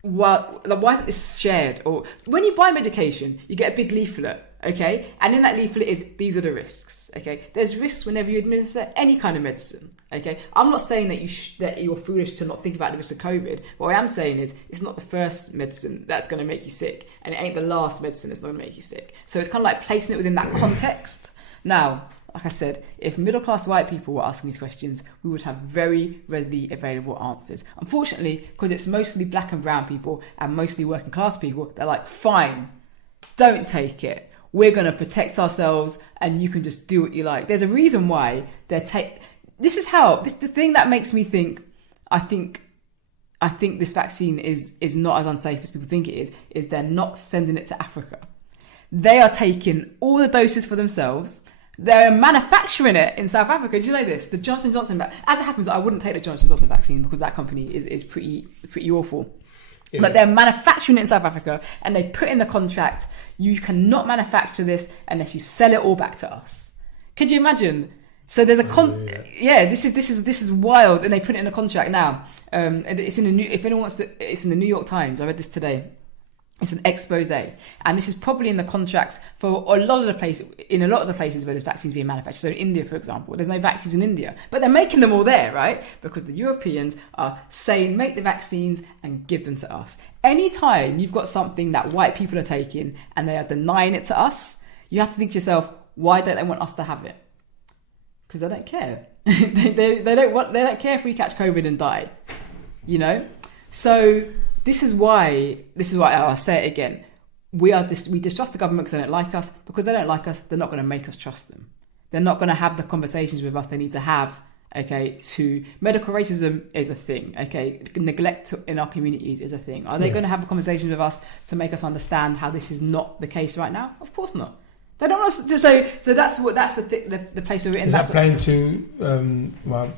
isn't this shared? Or when you buy medication, you get a big leaflet, okay? And in that leaflet these are the risks, okay? There's risks whenever you administer any kind of medicine, okay? I'm not saying that you're foolish to not think about the risk of COVID. What I am saying is it's not the first medicine that's going to make you sick, and it ain't the last medicine that's not going to make you sick. So it's kind of like placing it within that context. Now, like I said, if middle-class white people were asking these questions, we would have very readily available answers. Unfortunately, because it's mostly black and brown people and mostly working-class people, they're like, fine, don't take it. we're going to protect ourselves and you can just do what you like. There's a reason why this the thing that makes me think, I think this vaccine is not as unsafe as people think it is they're not sending it to Africa. They are taking all the doses for themselves. They're manufacturing it in South Africa. Did you know this? The Johnson & Johnson, as it happens, I wouldn't take the Johnson & Johnson vaccine because that company is pretty awful. Yeah. But they're manufacturing it in South Africa, and they put in the contract, you cannot manufacture this unless you sell it all back to us. Could you imagine? So there's a this is wild, and they put it in a contract now. It's in it's in the New York Times. I read this today. It's an expose, and this is probably in the contracts for a lot of the places where there's vaccines being manufactured. So in India, for example, there's no vaccines in India, but they're making them all there, right? Because the Europeans are saying, make the vaccines and give them to us. Anytime you've got something that white people are taking and they are denying it to us, you have to think to yourself, why don't they want us to have it? Because they don't care. they don't care if we catch COVID and die, you know. So This is why I'll say it again. We distrust the government because they don't like us. Because they don't like us, they're not going to make us trust them. They're not going to have the conversations with us they need to have. Okay, medical racism is a thing. Okay, neglect in our communities is a thing. Are they going to have conversations with us to make us understand how this is not the case right now? Of course not. They don't want us to. So that's the place we're in. Is that playing to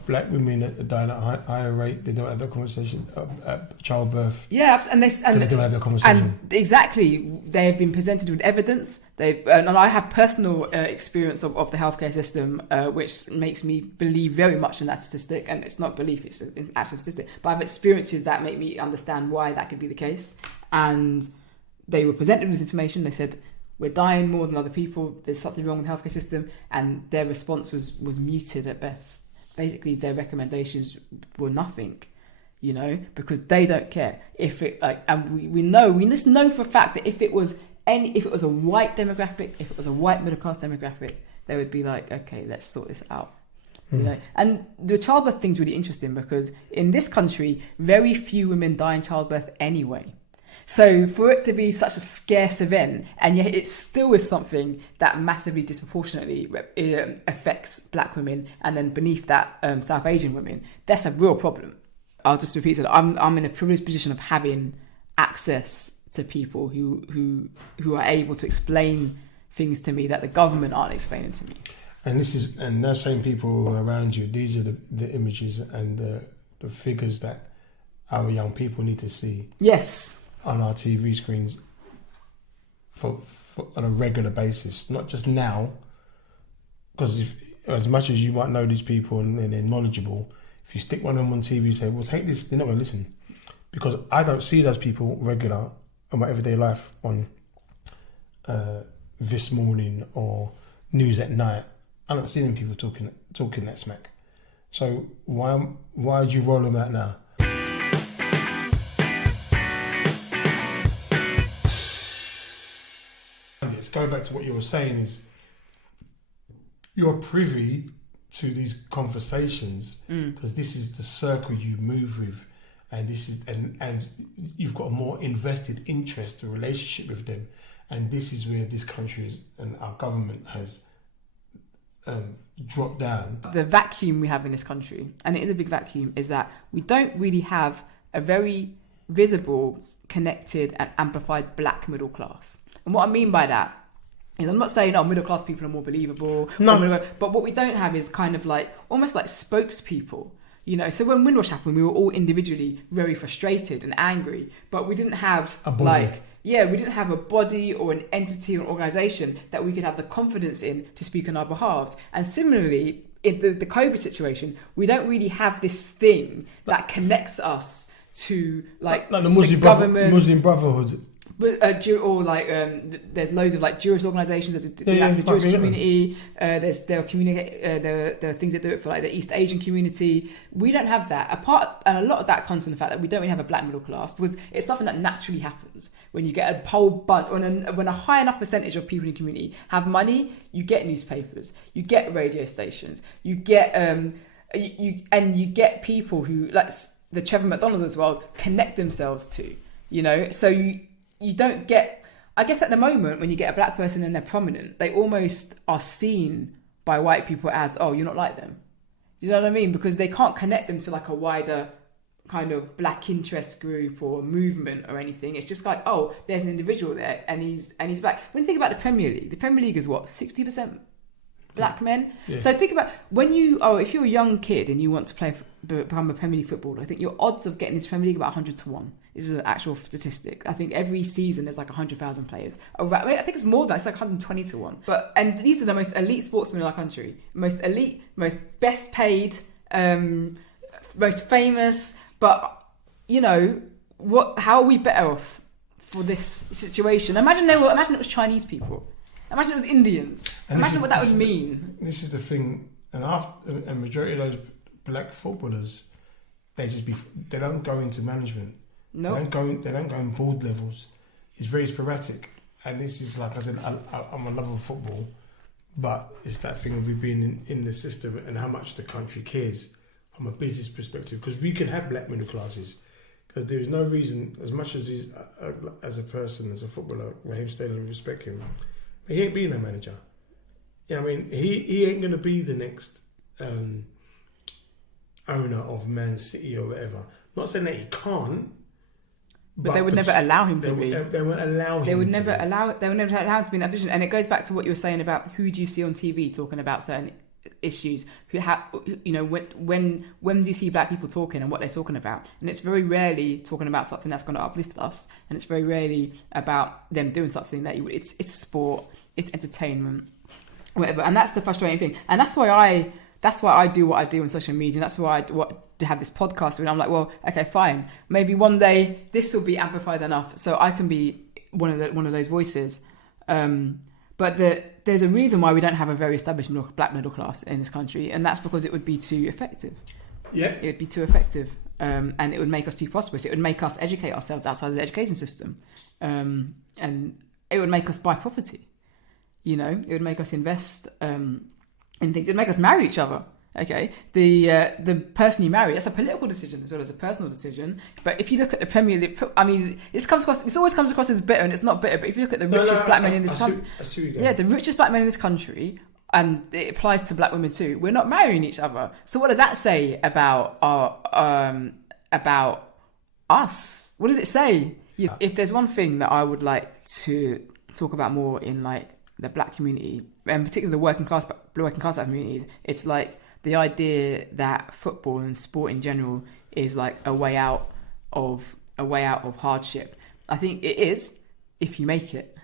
black women that are dying at a higher rate? They don't have that conversation at childbirth. Yeah, and they don't have that conversation. And exactly, they have been presented with evidence. And I have personal experience of the healthcare system, which makes me believe very much in that statistic. And it's not belief; it's an actual statistic. But I have experiences that make me understand why that could be the case. And they were presented with this information. They said, we're dying more than other people, there's something wrong with the healthcare system, and their response was muted at best. Basically, their recommendations were nothing, you know, because they don't care. And we just know for a fact that if it was a white demographic, if it was a white middle class demographic, they would be like, okay, let's sort this out. You know, and the childbirth thing's really interesting because in this country, very few women die in childbirth anyway. So for it to be such a scarce event, and yet it still is something that massively disproportionately affects black women, and then beneath that South Asian women, that's a real problem. I'll just repeat that I'm in a privileged position of having access to people who are able to explain things to me that the government aren't explaining to me. And those same people around you, these are the images and the figures that our young people need to see. Yes. On our TV screens for on a regular basis, not just now, because as much as you might know these people and they're knowledgeable, if you stick one of them on TV and say, well, take this, they're not going to listen. Because I don't see those people regular in my everyday life on This Morning or News at Night. I don't see them people talking that smack. So why do you roll them out now? Going back to what you were saying is you're privy to these conversations because this is the circle you move with, and this is and you've got a more invested interest, a relationship with them, and this is where this country is and our government has dropped down. The vacuum we have in this country, and it is a big vacuum, is that we don't really have a very visible, connected and amplified black middle class. And what I mean by that is, I'm not saying middle class people are more believable, but what we don't have is kind of like almost like spokespeople, you know. So when Windrush happened, we were all individually very frustrated and angry, but we didn't have we didn't have a body or an entity or an organisation that we could have the confidence in to speak on our behalves. And similarly, in the COVID situation, we don't really have this thing that connects us to like the Muslim government, Muslim Brotherhood. There's loads of like Jewish organisations that do that for the Jewish community. There are things that do it for like the East Asian community. We don't have that. And a lot of that comes from the fact that we don't really have a black middle class, because it's something that naturally happens when you get a whole bunch. When a high enough percentage of people in the community have money, you get newspapers, you get radio stations, you get you get people who, like the Trevor McDonalds as well, connect themselves to. You know, so you don't get. I guess at the moment, when you get a black person and they're prominent, they almost are seen by white people as, oh, you're not like them. You know what I mean? Because they can't connect them to like a wider kind of black interest group or movement or anything. It's just like, oh, there's an individual there and he's black. When you think about the Premier League is what, 60% black men? Yeah. So think about if you're a young kid and you want to become a Premier League footballer, I think your odds of getting into Premier League about 100 to 1. This is an actual statistic. I think every season there's like 100,000 players. I think it's more than that. It's like 120 to 1. And these are the most elite sportsmen in our country. Most elite, most best paid, most famous. But, you know, how are we better off for this situation? Imagine it was Chinese people. Imagine it was Indians. Imagine what that would mean. This is the thing. And a majority of those black footballers, they don't go into management. No, they don't go in board levels. It's very sporadic, and this is like I said. I'm a lover of football, but it's that thing of we being in the system and how much the country cares from a business perspective. Because we can have black middle classes, because there is no reason, as much as he's as a person, as a footballer, Raheem Sterling, respect him, but he ain't being a manager. You know what I mean? He ain't gonna be the next owner of Man City or whatever. Not saying that he can't. But they would never allow him to be. They wouldn't allow him. They would never allow him to be in that position. And it goes back to what you were saying about who do you see on TV talking about certain issues? When do you see black people talking and what they're talking about? And it's very rarely talking about something that's going to uplift us, and it's very rarely about them doing something that it's sport, it's entertainment, whatever. And that's the frustrating thing. And that's why I do what I do on social media. And that's why to have this podcast with. I'm like, well, okay, fine. Maybe one day this will be amplified enough so I can be one of those voices. But there's a reason why we don't have a very established black middle class in this country, and that's because it would be too effective. Yeah, it would be too effective, and it would make us too prosperous. It would make us educate ourselves outside of the education system, and it would make us buy property. You know, it would make us invest in things. It would make us marry each other. Okay, the person you marry, that's a political decision as well as a personal decision. But if you look at the Premier League, I mean, this always comes across as bitter, and it's not bitter. But if you look at the richest black men in this country, the richest black men in this country, and it applies to black women too. We're not marrying each other. So what does that say about about us? What does it say? If there's one thing that I would like to talk about more in like the black community, and particularly the working class communities, it's like the idea that football and sport in general is like a way out of hardship. I think it is if you make it.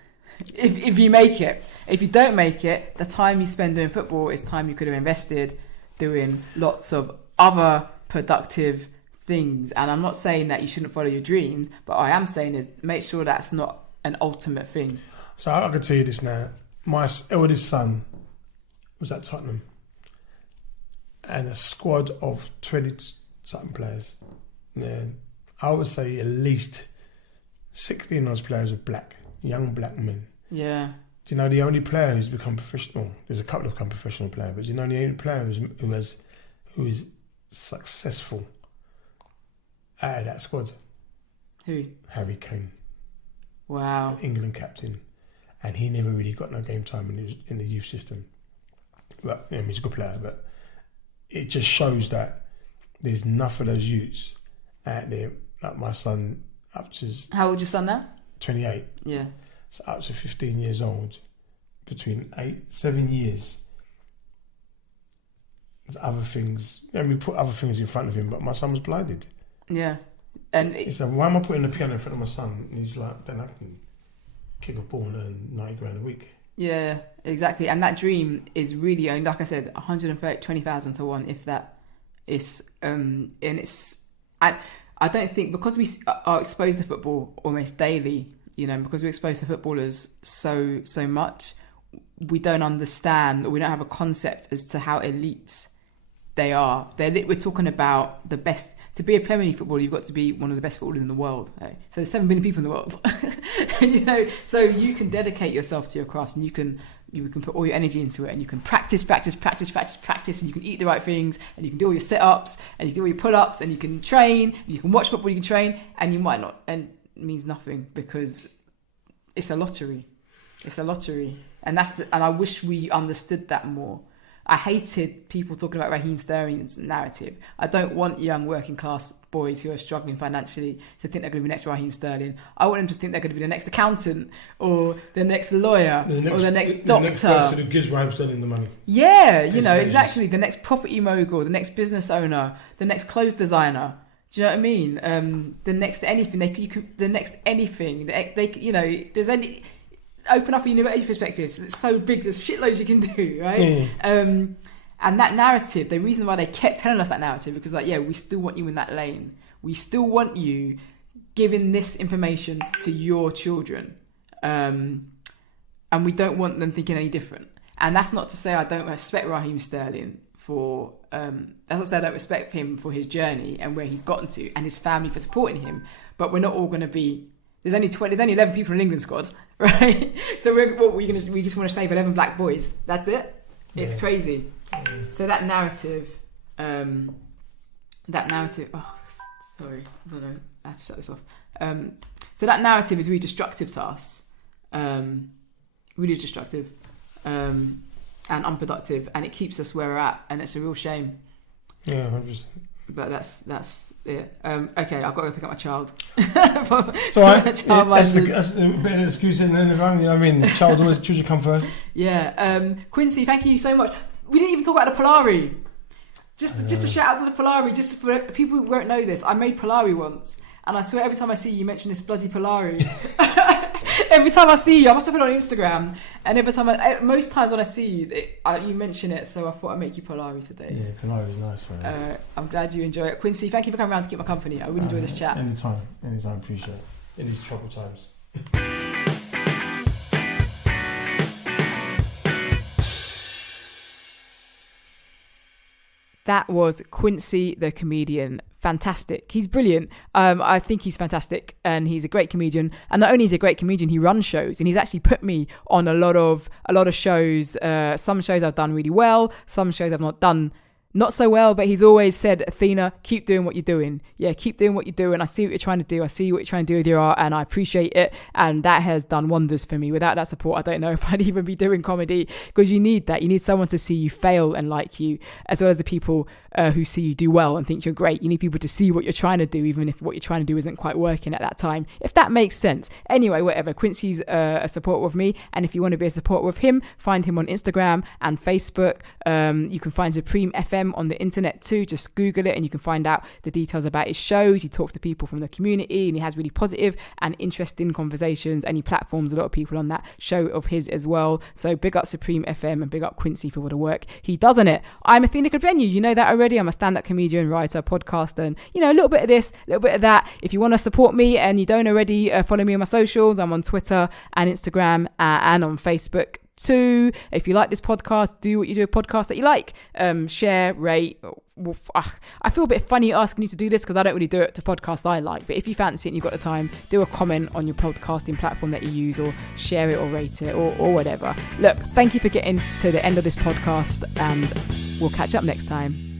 If you make it. If you don't make it, the time you spend doing football is time you could have invested doing lots of other productive things. And I'm not saying that you shouldn't follow your dreams, but what I am saying is make sure that's not an ultimate thing. So I can tell you this now. My eldest son was at Tottenham, and a squad of 20-something players. Yeah, I would say at least 16 of those players were black, young black men. Yeah. Do you know the only player who's become professional? There's a couple of become professional players, but do you know the only player who is successful out of that squad? Who? Harry Kane. Wow. England captain, and he never really got no game time in the youth system. But he's a good player, but it just shows that there's enough of those youths out there. Like my son, up to... How old is your son now? 28. Yeah. So up to 15 years old, between 7 years. There's other things, and we put other things in front of him, but my son was blinded. Yeah. And he said, why am I putting the piano in front of my son? And he's like, then I can kick a ball and earn 90 grand a week. Yeah, exactly. And that dream is really, like I said, 120,000 to 1, if that is, and it's, I don't think, because we are exposed to football almost daily, you know, because we're exposed to footballers so much, we don't understand, or we don't have a concept as to how elite they are. We're talking about the best. To be a Premier League footballer, you've got to be one of the best footballers in the world. Right? So there's 7 billion people in the world. You know, so you can dedicate yourself to your craft, and you can put all your energy into it, and you can practice, and you can eat the right things, and you can do all your sit-ups, and you can do all your pull-ups, and you can train, and you can watch football, you can train, and you might not, and it means nothing because it's a lottery. It's a lottery. And and I wish we understood that more. I hated people talking about Raheem Sterling's narrative. I don't want young working class boys who are struggling financially to think they're going to be next Raheem Sterling. I want them to think they're going to be the next accountant or the next lawyer or the next doctor. The next person who gives Raheem Sterling the money. Yeah, exactly. The next property mogul, the next business owner, the next clothes designer. Do you know what I mean? The next anything. The next anything. There's any... Open up a university perspective. It's so big, there's shitloads you can do, right? Yeah. And that narrative, the reason why they kept telling us that narrative, because we still want you in that lane. We still want you giving this information to your children. And we don't want them thinking any different. And that's not to say I don't respect Raheem Sterling for... that's not to say I don't respect him for his journey and where he's gotten to, and his family for supporting him. But we're not all going to be... There's only 11 people in the England squad, right? So we just want to save 11 black boys. That's it. It's crazy. So that narrative. Oh, sorry, I don't know. I have to shut this off. So that narrative is really destructive to us. Really destructive, and unproductive, and it keeps us where we're at, and it's a real shame. Yeah, 100%. But that's it. Okay, I've got to go pick up my child. So that's a bit of an excuse in the family. I mean, children come first. Yeah. Quincy, thank you so much. We didn't even talk about the Polari. Just to shout out to the Polari, just for people who won't know this, I made Polari once, and I swear every time I see you mention this bloody Polari. Every time I see you, I must have put it on Instagram, and every time most times when I see you, you mention it, so I thought I'd make you Polari today. Yeah, Polari is nice, right? I'm glad you enjoy it. Quincy, thank you for coming around to keep my company. I really enjoy this chat. Anytime, appreciate it. In these troubled times. That was Quincy, the comedian. Fantastic. He's brilliant. I think he's fantastic, and he's a great comedian. And not only is he a great comedian, he runs shows, and he's actually put me on a lot of shows. Some shows I've done really well, some shows I've not done not so well, but he's always said, Athena, keep doing what you're doing. Yeah, keep doing what you're doing. I see what you're trying to do. I see what you're trying to do with your art, and I appreciate it. And that has done wonders for me. Without that support, I don't know if I'd even be doing comedy, because you need that. You need someone to see you fail and like you, as well as the people who see you do well and think you're great. You need people to see what you're trying to do, even if what you're trying to do isn't quite working at that time, if that makes sense. Anyway, whatever. Quincy's a supporter of me, and if you want to be a supporter of him, find him on Instagram and Facebook. You can find Supreme FM on the internet too. Just Google it and you can find out the details about his shows. He talks to people from the community, and he has really positive and interesting conversations, and he platforms a lot of people on that show of his as well. So big up Supreme FM and big up Quincy for all the work he does on it. I'm Athena Kabenu. You know that already. I'm a stand-up comedian, writer, podcaster, and a little bit of this, a little bit of that. If you want to support me and you don't already follow me on my socials, I'm on Twitter and Instagram and on Facebook too. If you like this podcast, do what you do a podcast that you like. Share, rate. I feel a bit funny asking you to do this because I don't really do it to podcasts I like, but if you fancy it and you've got the time, do a comment on your podcasting platform that you use, or share it or rate it or whatever. Look, thank you for getting to the end of this podcast, and we'll catch up next time.